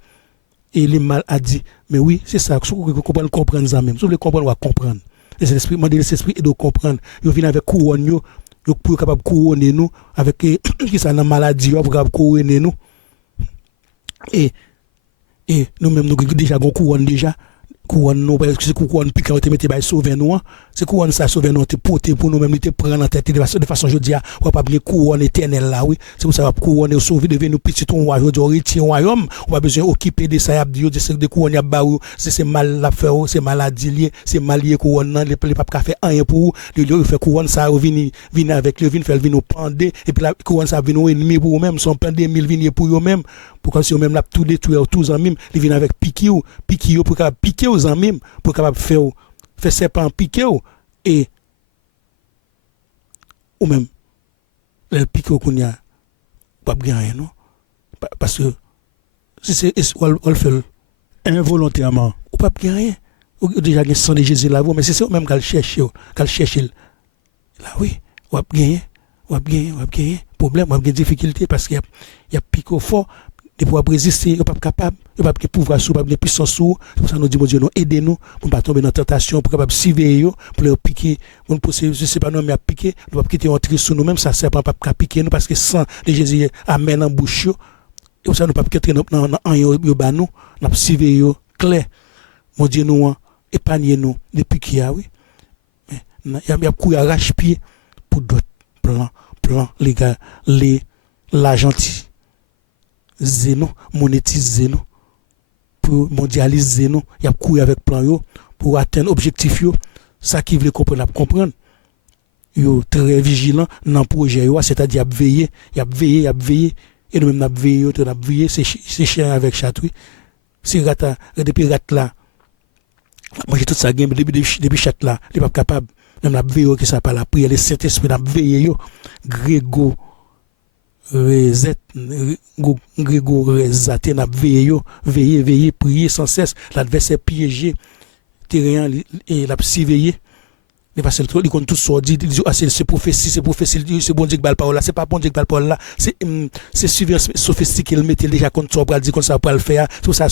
et le mal a dit mais oui c'est ça si vous comprendre ça même si vous voulez comprendre on va comprendre et cet esprit demander l'esprit et de comprendre yo venir avec couronne yo pour capable couronner nous avec qui ça dans maladie pour capable couronner nous et nous-mêmes nous déjà gon couronne déjà couronne nous parce que couronne piquant te mettre ba sauver nous c'est couronne ça sauver nous te porter pour nous même te prendre en tête de façon je dis on pas bien couronne éternelle là oui c'est pour ça va couronne sauver devenir nous petit ton royaume de retirer royaume on pas besoin occuper de ça y a de couronne y a ba c'est mal la faire c'est maladie lié c'est mal lié couronne non les pas faire rien pour le faire couronne ça venir avec le faire venir nous pendre et puis la couronne ça venir ennemi pour eux même sont plein de mille venir pour eux même pour comme si eux même là tout détruire tous en même ils viennent avec piquer pour capable piquer aux en même pour capable faire serpent piquer et ou même le piquer qu'on y a pas bien rien non parce que si c'est on le fait involontairement ou pas bien rien ou déjà le sang de Jésus là mais c'est ça même qu'elle cherche là oui ou bien problème ou bien difficulté parce qu'il y a piquer fort de pouvoir résister, pas capable, pas pouvoir sous, pas de puissance sous. C'est pour ça nous dit mon Dieu nous aidez-nous pour pas tomber dans tentation, pour capable surveiller, pour leur piquer, pour je sais pas nous mais à piquer, nous pas quitter entrer sous nous même ça serpent pas piquer nous parce que sang de Jésus amène en bouche. Et pour ça nous pas quitter dans yo ba nous, n'a surveiller clair. Mon Dieu nous épargnez nous depuis qu'il y a oui. Il y a courir arrache-pied pour d'autres plans les gars, la gentil Zeno, monétiser nous, pour mondialiser nous, il y a courir avec plan yo, pour atteindre objectif yo, ça qui veut comprendre, yo très vigilant dans le projet yo, c'est-à-dire veiller, et nous même n'a veiller, c'est chien avec chat oui, si rata, depuis rat là, moi j'ai tout ça game depuis chat là, il pas capable, même n'a veiller qui ça pas la prière, le Saint-Esprit n'a veiller yo, Grégo Rezate n'a veiller prier sans cesse l'adversaire piégé terrain et la surveiller les parce que il compte tout ça dit c'est prophétie c'est bon Dieu qui parle parole là c'est pas bon Dieu qui parle parole là c'est suivre sophistiqué le mettre déjà contre ça pour dire comme ça pour le faire tout ça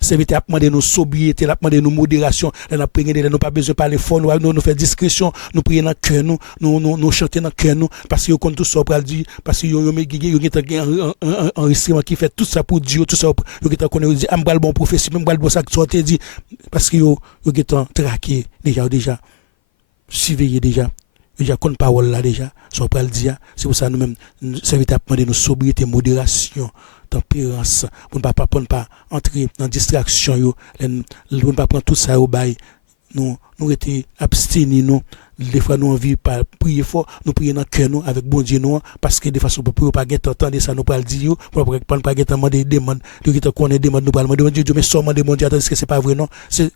serviteur a demandé nous sobriété a demandé nous modération on a prié nous pas besoin parler fort nous faire discrétion nous prier dans cœur nous chanter dans cœur nous parce que compte tout ça pour dire parce que yo un enregistrement qui fait tout ça pour Dieu tout ça yo qui connaît dit am bon prophétie même bon ça sortir dit parce que yo qui traqué déjà surveiller déjà compte parole là déjà soit pas le dire c'est pour ça nous même serviteur demander nous sobriété modération tempérance pour ne pas entrer dans distraction yo pour ne pas prendre tout ça au bail nous été abstenir nous des fois nous envie pas prier fort nous prier dans cœur nous avec bon Dieu nous parce que de façon pour pas guetter entendre ça nous pas le dire pour pas guetter demander demande de qui te connaît demande nous pas demander Dieu mais seulement demander attends est-ce que c'est pas vrai non c'est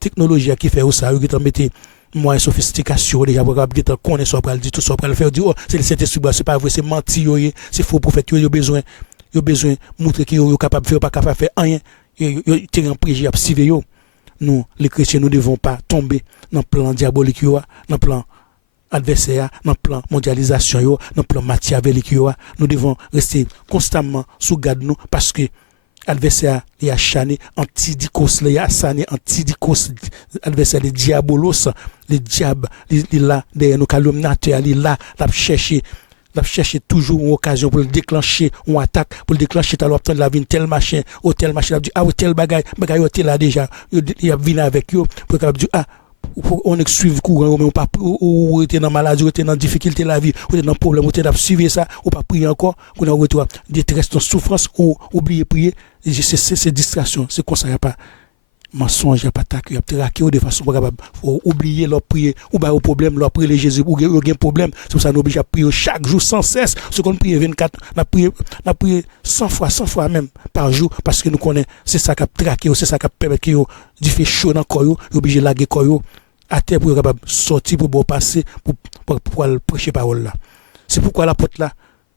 technologie qui fait ça qui te mettre moins sophistication déjà pour capable connaître ça pour dire tout ça pour le faire dire oh c'est le Saint-Esprit c'est pas vrai c'est menti c'est faux prophète yo besoin montrer que yo capable faire pas capable faire rien yo tirer en préjugé à suivre yo nous les chrétiens nous devons pas tomber dans le plan diabolique yo dans le plan adversaire dans le plan mondialisation yo dans le plan machiavélique yo nous devons rester constamment sous garde nous parce que adversaire il a chané antidikos il a sané antidikos adversaire le diabolos le diable il là derrière nos calomniateurs il là l'a chercher toujours une occasion pour le déclencher une attaque pour le déclencher t'as l'obtenir la vie tel machin ou tel machin dit ah tel bagaille était là déjà il a venu avec eux pour capable dire ah on est suivre courant mais on pas ou était dans maladie ou était dans difficulté la vie ou était dans problème ou était dans suivre ça ou pas prier encore qu'on a retour détresse dans souffrance ou oublier prier c'est distraction c'est comme ça y a pas mensonge y a pas attaque y a traquer de façon pas capable faut oublier leur prier ou ba au problème leur prier Jésus ou gain problème c'est pour ça nous obligé à prier chaque jour sans cesse ce qu'on prie 24 n'a prié 100 fois même par jour parce que nous connaît c'est ça qui traquer c'est ça qui permet que yo du fait chaud dans corps yo obligé laguer corps yo à terre pour capable sortir pour bon passer pour prêcher parole là c'est pourquoi l'apôtre là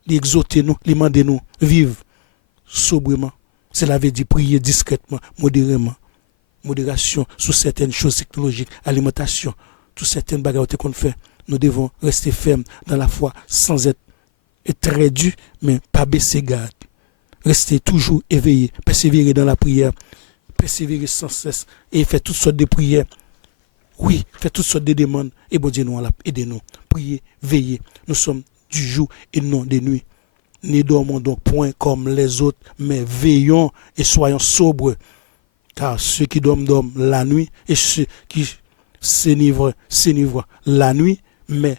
il exhorter nous il demander nous vivre sobrement c'est la veut dire prier discrètement modération sur certaines choses technologiques alimentation sur certaines bagarres qu'on fait nous devons rester fermes dans la foi sans être très dur mais pas baisser garde rester toujours éveillé persévérer dans la prière persévérer sans cesse et faire toutes sortes de prières. Oui, faites toutes sortes de demandes et bon Dieu nous aidez-nous. Priez, veillez. Nous sommes du jour et non de nuit. Ne dormons donc point comme les autres, mais veillons et soyons sobres. Car ceux qui dorment la nuit et ceux qui s'enivrent la nuit. Mais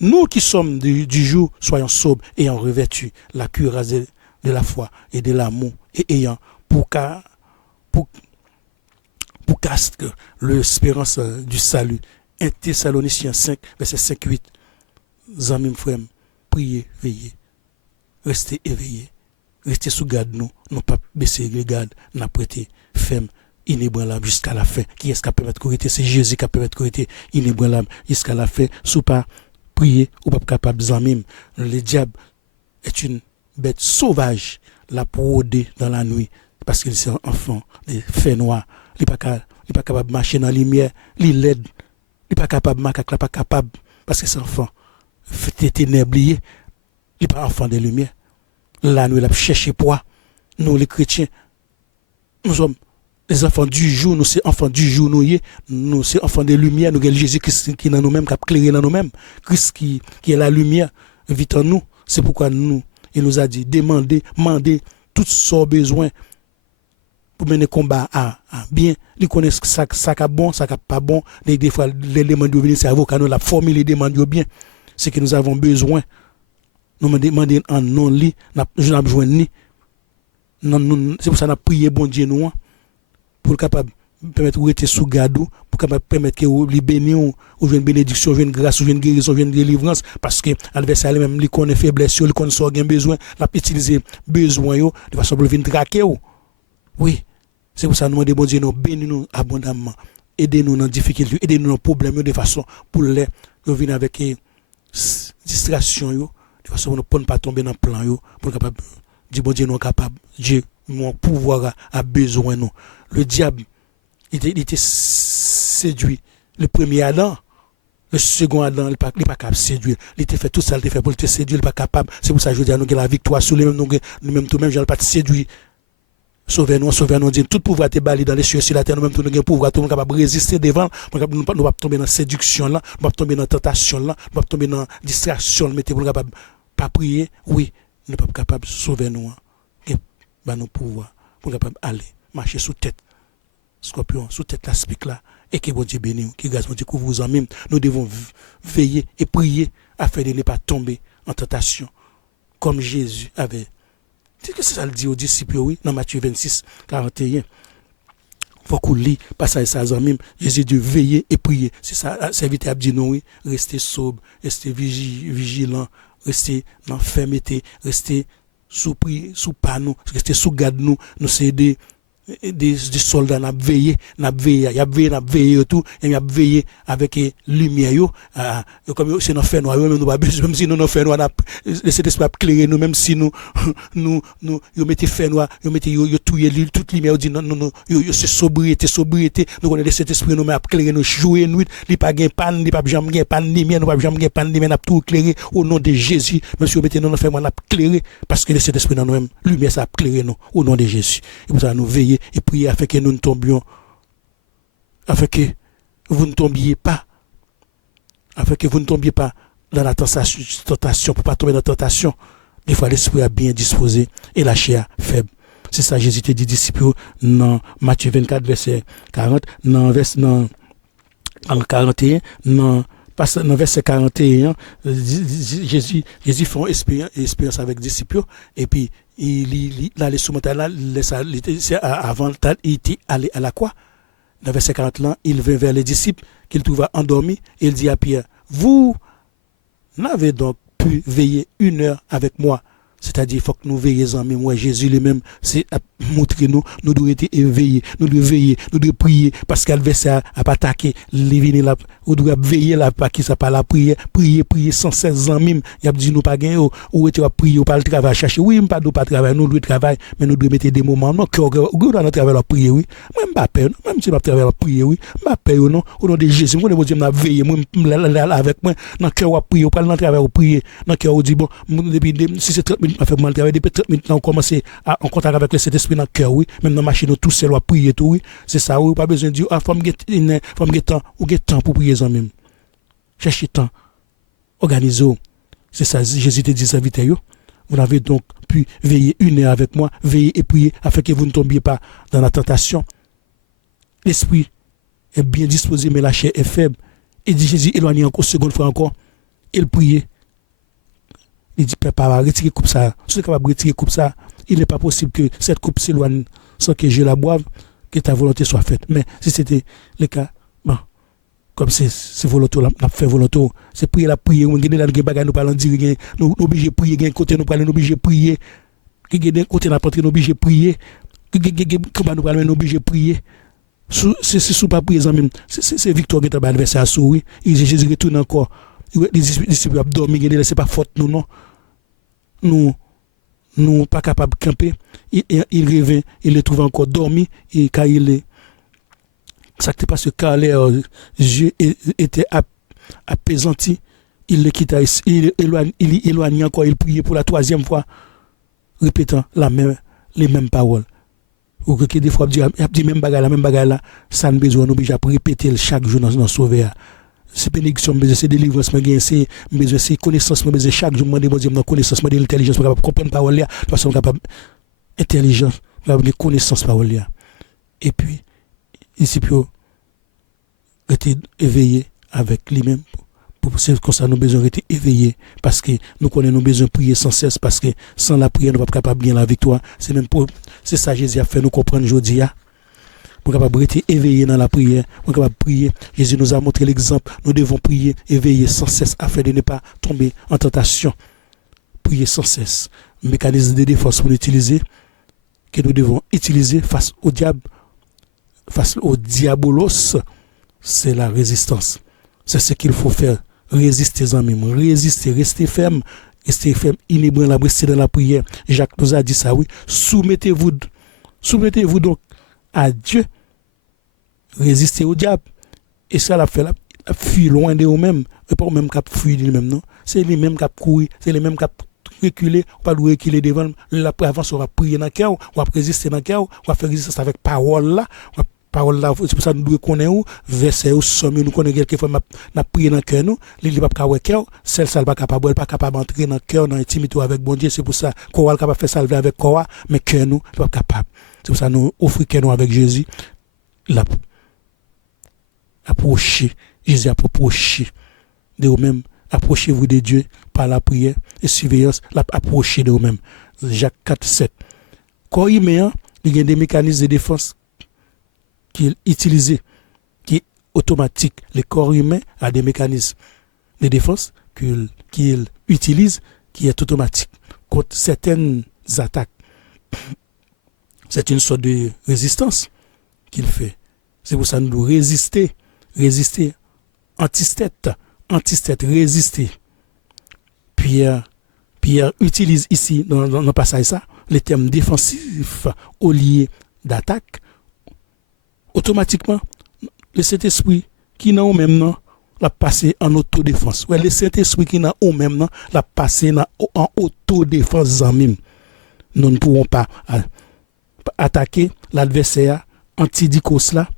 nous qui sommes du jour, soyons sobres, ayant revêtu la cuirasse de la foi et de l'amour et ayant pour casque l'espérance du salut. 1 Thessaloniciens 5, verset 5-8. Amis frères, priez, veillez. Restez éveillés. Restez sous garde nous. Non pas baisser les gardes. N'a prêté ferme, inébranlable jusqu'à la fin. Qui est-ce qui peut mettre correcté? C'est Jésus qui peut mettre correcté. Inébranlable jusqu'à la fin. Sous pas prier ou pas capable d'amis. Le diable est une bête sauvage. La prôder dans la nuit. Parce qu'il est un enfant des faits noirs. Il n'est pas capable de marcher dans la lumière, il est laid, il n'est pas capable de marcher, il n'est pas capable, parce que c'est un enfant, il est ténèbres, il n'est pas enfant de lumière. Là, nous, il a cherché poids. Nous, les chrétiens, nous sommes les enfants du jour, nous, c'est enfants du jour, nous, c'est enfants de lumière, nous, avons Jésus-Christ qui est dans nous-mêmes, qui a éclairé dans nous-mêmes, Christ qui est la lumière, vit en nous. C'est pourquoi il nous a dit, demandez tout ce besoin pour mener combat à bien. Ils connaissent ça qui est bon, ça qui n'est pas bon. Des fois, les demandes viennent, c'est avocat, nous la formule les demandes bien. C'est que nous avons besoin. Nous demandons en non-lit, nous avons besoin de c'est pour ça que nous avons prié bon Dieu nous, pour capable permettre de rester sous garde, pour capable permettre que vous bénir, ou une bénédiction, une grâce, une guérison, une délivrance, parce que l'adversaire même, il connaît faiblesse, il connaît ce qu'il a besoin, il a utilisé besoin, de façon pour venir traquer. Oui. C'est pour ça que nous demandons bon Dieu, nous bénissons abondamment. Aidez-nous dans les difficultés, aidez-nous dans les problèmes de façon pour les venir avec distraction, de façon pour ne pas tomber dans le plan, pour capable dire bon Dieu, nous sommes capables. Dieu, mon pouvoir a besoin de nous. Le diable, il était séduit. Le premier Adam, le second Adam, il n'est pas capable de séduire. Il était fait tout ça, il était fait pour te séduire, il n'est pas capable. C'est pour ça que je dis à nous que la victoire sur lui-même, nous-mêmes, tout-même, je n'ai pas te séduire. Sauvez-nous, Dieu. Tout pouvoir te balayer dans les cieux sur la terre, nous-mêmes, tout nous pouvoir, tout nous capable de résister devant. Nous ne pouvons pas tomber dans la séduction là, nous ne pouvons pas tomber dans la tentation là, nous ne pouvons pas tomber dans la distraction, mais nous ne pouvons pas prier. Oui, nous ne sommes pas capables de sauver-nous. Nous pouvoir, pour capable aller, marcher sous tête, scorpion, sous tête l'aspic là, et que bon Dieu bénisse, que grâce bon Dieu couvre vous en même. Nous devons veiller et prier afin de ne pas tomber en tentation, comme Jésus avait. C'est que ça le dit aux disciples, oui, dans Matthieu 26, 41. Il faut qu'on lit, passage ça, même. Jésus dit veiller et prier. C'est ça, serviteur a dit non, oui. Restez sobre, restez vigilant, restez dans fermeté, restez sous panneau, restez sous garde nous c'est des des soldats n'a veillé tout et y a veillé avec lumière yo comme c'est dans fait noir même pas besoin même si nous fait noir laisser esprit éclairer nous même si nous yo mettez fait noir yo mettez yo touyer toute lumière dit non yo c'est sobriété nous connaît cet esprit nous mais éclairer nous jouer nuit li pas gain panne li pas jamais gain panne lumière nous pas jamais gain panne lumière n'a tout éclairer au nom de Jésus même si yo mettez nous fait moi n'a éclairer parce que cet esprit dans nous même lumière ça éclairer nous au nom de Jésus et pour ça nous veiller et prier afin que nous ne tombions, afin que vous ne tombiez pas, dans la tentation, pour pas tomber dans la tentation. Des fois, l'esprit a bien disposé et la chair faible. C'est ça, Jésus te dit disciples dans Matthieu 24, verset 40, dans 41, dans verset 41, Jésus fait expérience avec les disciples et puis il allait sous montagne avant il était allé à la croix. Dans verset 40 là, il vint vers les disciples qu'il trouva endormis et il dit à Pierre, vous n'avez donc pu veiller 1 heure avec moi. C'est-à-dire, il faut que nous veillions en mémoire. Jésus lui-même, c'est à montrer nous devons être éveillés, nous devons veiller, nous devons prier, parce qu'adversaire a pas attaqué, les là, nous devons veiller là, pas qui ça pas la prière, prier sans cesse en même. Il a dit nous pas gagner, ou tu vas prier, ou pas le travail, chercher. Oui, pas de pas travail, nous devons travailler, mais nous devons mettre des moments, non, que nous devons travailler la prière, oui. Même pas peur, même si nous travailler la prière, oui. Pas peur, non, au nom de Jésus, moi, je vais veiller, moi, avec moi, dans le cœur, prier, ou pas dans le travail, prier, dans le cœur, on dit, bon, depuis, si c'est 30 minutes, on fait mal travail, depuis 30 minutes, on commence à en contact avec le Saint-Esprit dans le cœur, oui. Même dans la machine, tout seul, on prier, tout, oui. C'est ça, oui, pas besoin de dire, faut me temps, ou temps pour prier en même. Cherchez temps, organisez-vous. C'est ça, Jésus te dit ça vite, vous avez donc pu veiller 1 heure avec moi, veiller et prier afin que vous ne tombiez pas dans la tentation. L'esprit est bien disposé, mais la chair est faible. Et dit Jésus, éloignez encore, seconde fois encore, il priait. Il dit, Papa, retirez coupe ça. Si vous êtes capable de retirer coupe ça, il n'est pas possible que cette coupe s'éloigne sans que je la boive, que ta volonté soit faite. Mais si c'était le cas, bon, comme c'est volonté, on a fait volonté, c'est prier la prière, on gagne la bagaille, nous parlons dire, nous obligés de prier, gagne côté nous parlons, nous obligés de prier, gagne côté n'a pas nous obligés de prier, comment nous parlons, nous obligés de prier. C'est sous pas prier même, c'est victoire qui est adversaire à souris, et Jésus retourne encore. Les disciples ont dormi, c'est pas faute nous, non. Nous pas capables de camper. Il revient, il les trouve encore dormi, et quand il est. Ça n'était pas ce car leurs yeux étaient apaisantis. Il les quitta, il éloigne encore, il priait pour la 3e fois, répétant les mêmes paroles. Ou que des fois, il dit même bagarre là, ça ne besoin nous oblige à répéter chaque jour dans le sauveur. C'est bénédiction, c'est délivrance, c'est connaissance, chaque jour, je connaissance, l'intelligence, pour comprendre la parole, de façon capable intelligence, pour connaissance parole. Et puis, ici, pour être éveillé avec lui-même, pour c'est comme ça, nous besoin d'être éveillés, parce que nous connaissons nos besoins de prier sans cesse, parce que sans la prière, nous ne sommes pas capables de gagner la victoire. C'est ça, Jésus a fait nous comprendre aujourd'hui. Pour capable être éveillé dans la prière, pour capable prier. Jésus nous a montré l'exemple. Nous devons prier, éveiller sans cesse afin de ne pas tomber en tentation. Prier sans cesse. Mécanisme de défense pour utiliser, que nous devons utiliser face au diable, face au diabolos, c'est la résistance. C'est ce qu'il faut faire. Résister en même. Résister, rester ferme, inébranlable, rester dans la prière. Jacques nous a dit ça, oui. Soumettez-vous donc à Dieu, résister au diable. Et ça l'a fait, la fuir loin de vous-même. Et pas même qu'à fuir de lui-même, non. C'est les mêmes qui courir, c'est les mêmes qui reculer, pas de reculer devant. Après, avant, on va prier dans le cœur, on va résister dans le cœur, on va faire résistance avec parole là. Parole là, c'est pour ça que nous devons connaître, verset ou somme, nous connaissons quelquefois, nous prions dans le cœur, nous, les pas capable de cœur, celle ça pas capable, pas capable d'entrer dans le cœur, dans l'intimité avec bon Dieu, c'est pour ça qu'on va capable de faire salver avec quoi, mais cœur nous, pas capable. C'est pour ça que nous offrons cœur nous avec Jésus, approchez, Jésus a approché de vous-même, approchez-vous de Dieu par la prière et surveillance, approchez de vous-même. Jacques 4, 7. Corps humain, il y a des mécanismes de défense qu'il utilise, qui est automatique. Le corps humain a des mécanismes de défense qu'il utilise, qui est automatique contre certaines attaques. C'est une sorte de résistance qu'il fait. C'est pour ça que nous devons résister, antistète, résister. Pierre utilise ici, dans le passage ça, les termes défensifs au lieu d'attaque. Automatiquement, le Saint-Esprit qui n'a au même nom, l'a passé en autodéfense. Ouais, le Saint-Esprit qui n'a au même nom, l'a passé en autodéfense en même. Nous ne pouvons pas attaquer l'adversaire antidicos là.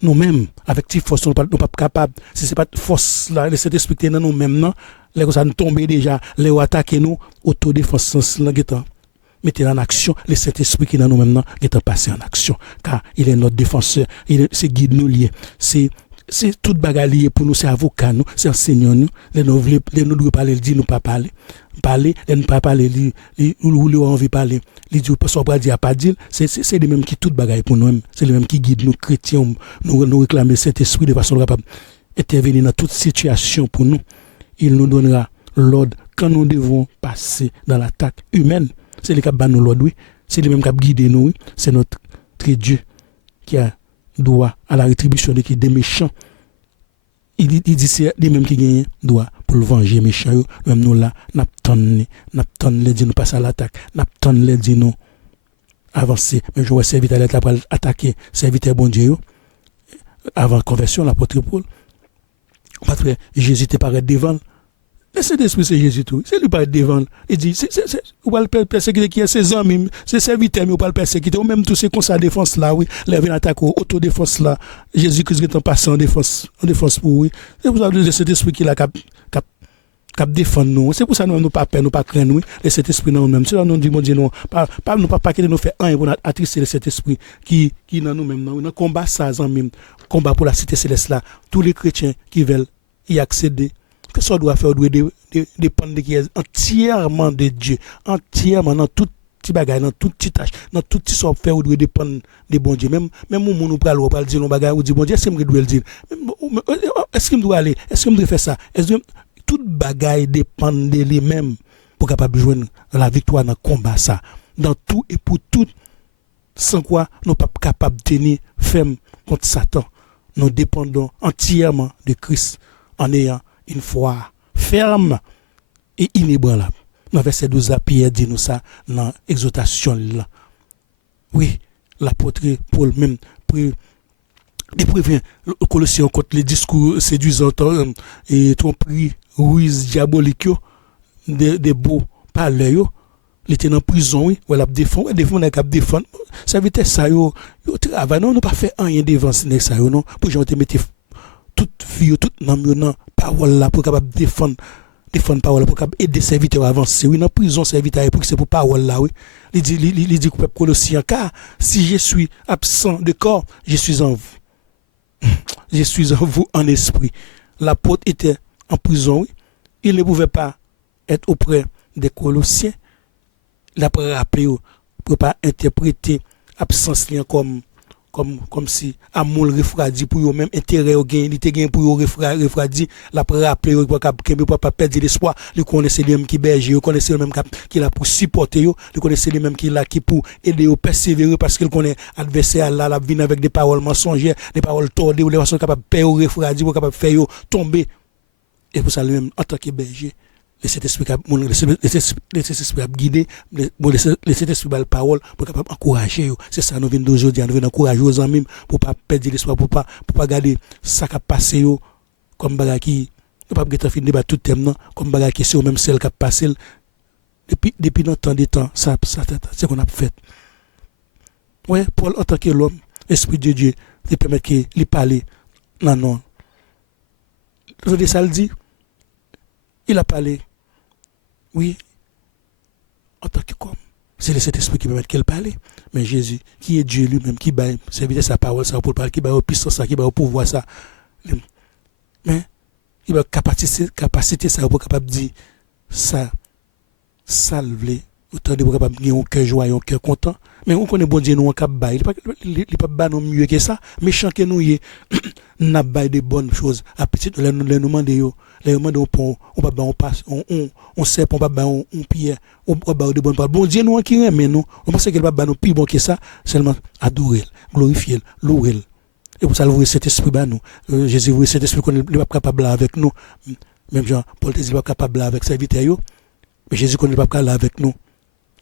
Nous-mêmes, avec cette force, nous ne sommes pas capables. Si ce n'est pas force là, le Saint-Esprit qui est dans nous-mêmes, non, les gens nous tombent déjà, les attaquer nous, autodéfense là, mettez en action, le Saint-Esprit qui est dans nous-mêmes, non, est passé en action. Car il est notre défenseur, c'est guide nous lié. C'est toute bagarre liée pour nous, c'est avocat nous, c'est enseignant nous. Les nous devons parler, dit nous pas parler. Parler, les nous pas parler, nous envie parler. Les dit pas pas dire pas dire, c'est les mêmes qui toute bagarre pour nous, c'est les mêmes qui guident nous chrétiens, nous réclamer cet esprit de façon capable intervenir dans toute situation pour nous. Il nous donnera l'ordre quand nous devons passer dans l'attaque humaine. C'est les qui nous l'ordre, oui. C'est les mêmes qui guident nous, oui. C'est notre Dieu qui a droit à la rétribution des méchants. Il dit c'est les mêmes qui gagnent droit pour le venger les méchants. Même nous là, n'attendons les dit nous passer à l'attaque, n'attendons les dit nous avancer. Mais je vois serviteur là pour attaquer serviteur bon Dieu avant conversion l'apôtre Paul. Parce que Jésus était paraît devant. Le Saint-Esprit, c'est Jésus tout. C'est lui qui parle devant. Il dit, on va le persécuter qui est ses amis, ses serviteurs, mais on va le persécuter. Ou même tous ces conseils de défense là, oui. Les attaques au autodéfense là. Jésus-Christ est en passant en défense pour oui. C'est pour ça que le Saint-Esprit qui est là, qui défend nous. C'est pour ça que nous pas peur, nous pas craindre, oui. Le Saint-Esprit nous même. C'est là nous dit, mon Dieu, nous pas quitter nous faire un pour attirer le Saint-Esprit qui dans nous-mêmes. Nous dans combat ça, même. Combat pour la cité céleste là. Tous les chrétiens qui veulent y accéder. Que ça doit faire, doit dépendre de qui est entièrement de Dieu, entièrement dans tout petit bagage, dans tout petit tâche, dans tout petit sort faire, doit dépendre de bon Dieu. Même où nous pral dire nos bagages, ou dire bon Dieu, est-ce que je dois le dire? Est-ce que je dois aller? Est-ce que je dois faire ça? Tout bagage dépend de lui-même pour capable de joindre la victoire dans le combat ça. Dans tout et pour tout, sans quoi nous ne sommes pas capables de tenir ferme contre Satan. Nous dépendons entièrement de Christ en ayant une foi ferme et inébranlable. Dans verset 12, Pierre dit nous ça dans l'exhortation là. Oui, l'apôtre Paul même prévient le Colossiens contre les discours séduisants et tromperie, ruse diabolique des beaux parleurs. Il était en prison, oui, ou elle a défendu, ça veut dire ça, yo travail, non, nous pas fait rien devant ça, non, pour que je mette toute vie, toute non parole là pour capable défendre parole pour capable aider serviteur à avancer. Oui, dans prison serviteur pour que c'est pour parole là, oui. Il dit que Colossiens, car si je suis absent de corps, je suis en vous. Je suis en vous en esprit. L'apôtre était en prison, oui. Il ne pouvait pas être auprès des Colossiens. Il a rappelé pour pas interpréter absence comme si amour refroidi pour eux même intérêt au gain il était gain pour eux refroidi la rappeler pour pas perdre l'espoir ils connaissaient les mêmes qui berger ils connaissaient les mêmes qui là pour supporter eux ils connaissaient les mêmes qui là qui pour aider eux persévérer parce qu'ils connaissent adversaire là la vient avec des paroles mensongères des paroles tordées ou les façons capable perdre refroidi pour capable faire tomber et pour ça le même en tant que berger le Saint-Esprit a guidé, le Saint-Esprit a la parole pour capable encourager. C'est ça, nous venons d'aujourd'hui, nous venons encourager aux amis pour ne pas perdre l'espoir, pour pas garder ça qui a passé comme bagage qui, nous ne pas finir débattre tout le thème, comme bagage qui c'est même celle qui a passé. Depuis notre temps, ça c'est ce qu'on a fait. Oui, Paul, en tant que l'homme, l'Esprit de Dieu, il permet qu'il parle. Non. Le ça le dit, il a parlé. Oui, en tant que comme, c'est le Saint-Esprit qui permet qu'elle parle. Mais Jésus, qui est Dieu lui-même, qui va servir sa parole, ça pour parler, qui va au puissance, ça, qui va au pouvoir, ça. Mais, il va capacité, ça, pour capable de dire, ça, salve, autant de pour capable de un cœur joyeux, un cœur content. Mais on connaît bon Dieu, nous, on cap bail. Il n'est pas bas non mieux que ça. Méchant que nous, n'a bail de bonnes choses. À petit, nous demander, les demandes on pas on passe on sait on pas on pierre on pas de bonnes paroles. Bon Dieu nous qui aime nous. On pense qu'il pas nous plus bon que ça, seulement adorer, glorifier, louer. Et pour ça le cet esprit ba nous. Jésus voulait cet esprit qu'on n'est pas capable avec nous. Même Jean Paul dit pas capable avec serviteur yo. Mais Jésus qu'on n'est pas capable avec nous.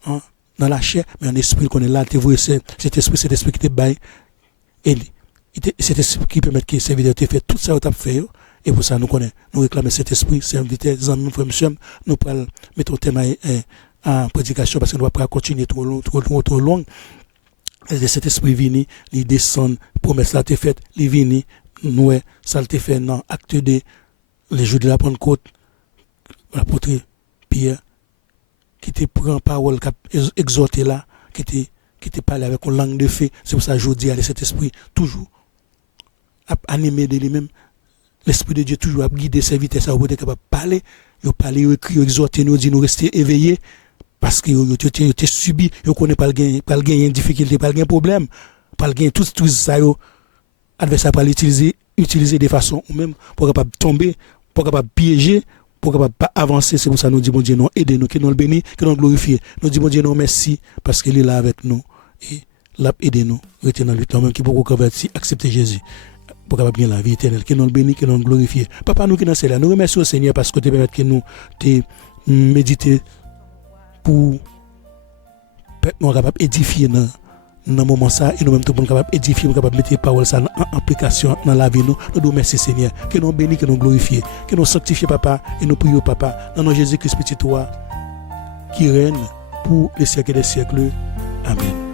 Hein? Dans la chair, mais en esprit qu'on est là, tu vois cet esprit qui te baille et cet esprit qui permet que serviteur te fait tout ça au t'a fait. Et pour ça, nous réclamons cet esprit, c'est invité, amis, frères, monsieur, nous pourrons mettre au thème en prédication parce que nous ne pouvons pas continuer trop long. Et cet esprit vini, il descend, promesse là, t'es faite, il vini, nous, ça t'est fait dans acte 2, les jours de la Pentecôte, l'apôtre Pierre, qui te prend parole, qui exhorté là, qui te parlé avec une langue de feu. C'est pour ça que je dis à cet esprit, toujours, animé de lui-même. L'Esprit de Dieu toujours a guidé ses serviteurs, ça vous être capable de parler, vous parler, vous écrire, vous exhorter, nous dit nous rester éveillés parce que vous avez subi, vous connaissez pas le gain, une difficulté, pas le problème, pas le gain, tout ça, l'adversaire pas utiliser de façon ou même pour capable tomber, pour capable piéger, pour capable pas avancer. C'est pour ça nous dit bon Dieu non, aidez-nous, que nous le bénisse, que nous le glorifions. Nous dit bon Dieu non merci parce qu'il est là avec nous et là aidez-nous, retenez lui même qui beaucoup converti, accepter Jésus. Pour capable bien la vie éternelle, que nous le bénisse, que nous le glorifions. Papa, nous qui dans cela, nous remercions au Seigneur parce que tu permets que nous te méditer pour nous capables d'édifier dans le moment ça et nous même tout pour capable d'édifier, pour capable mettre les paroles ça en application dans la vie nous. Nous remercions Seigneur, que nous bénisse, que nous glorifions, que nous sanctifions Papa et nous prions Papa dans nom Jésus-Christ petit toi qui règne pour les siècles des siècles. Amen.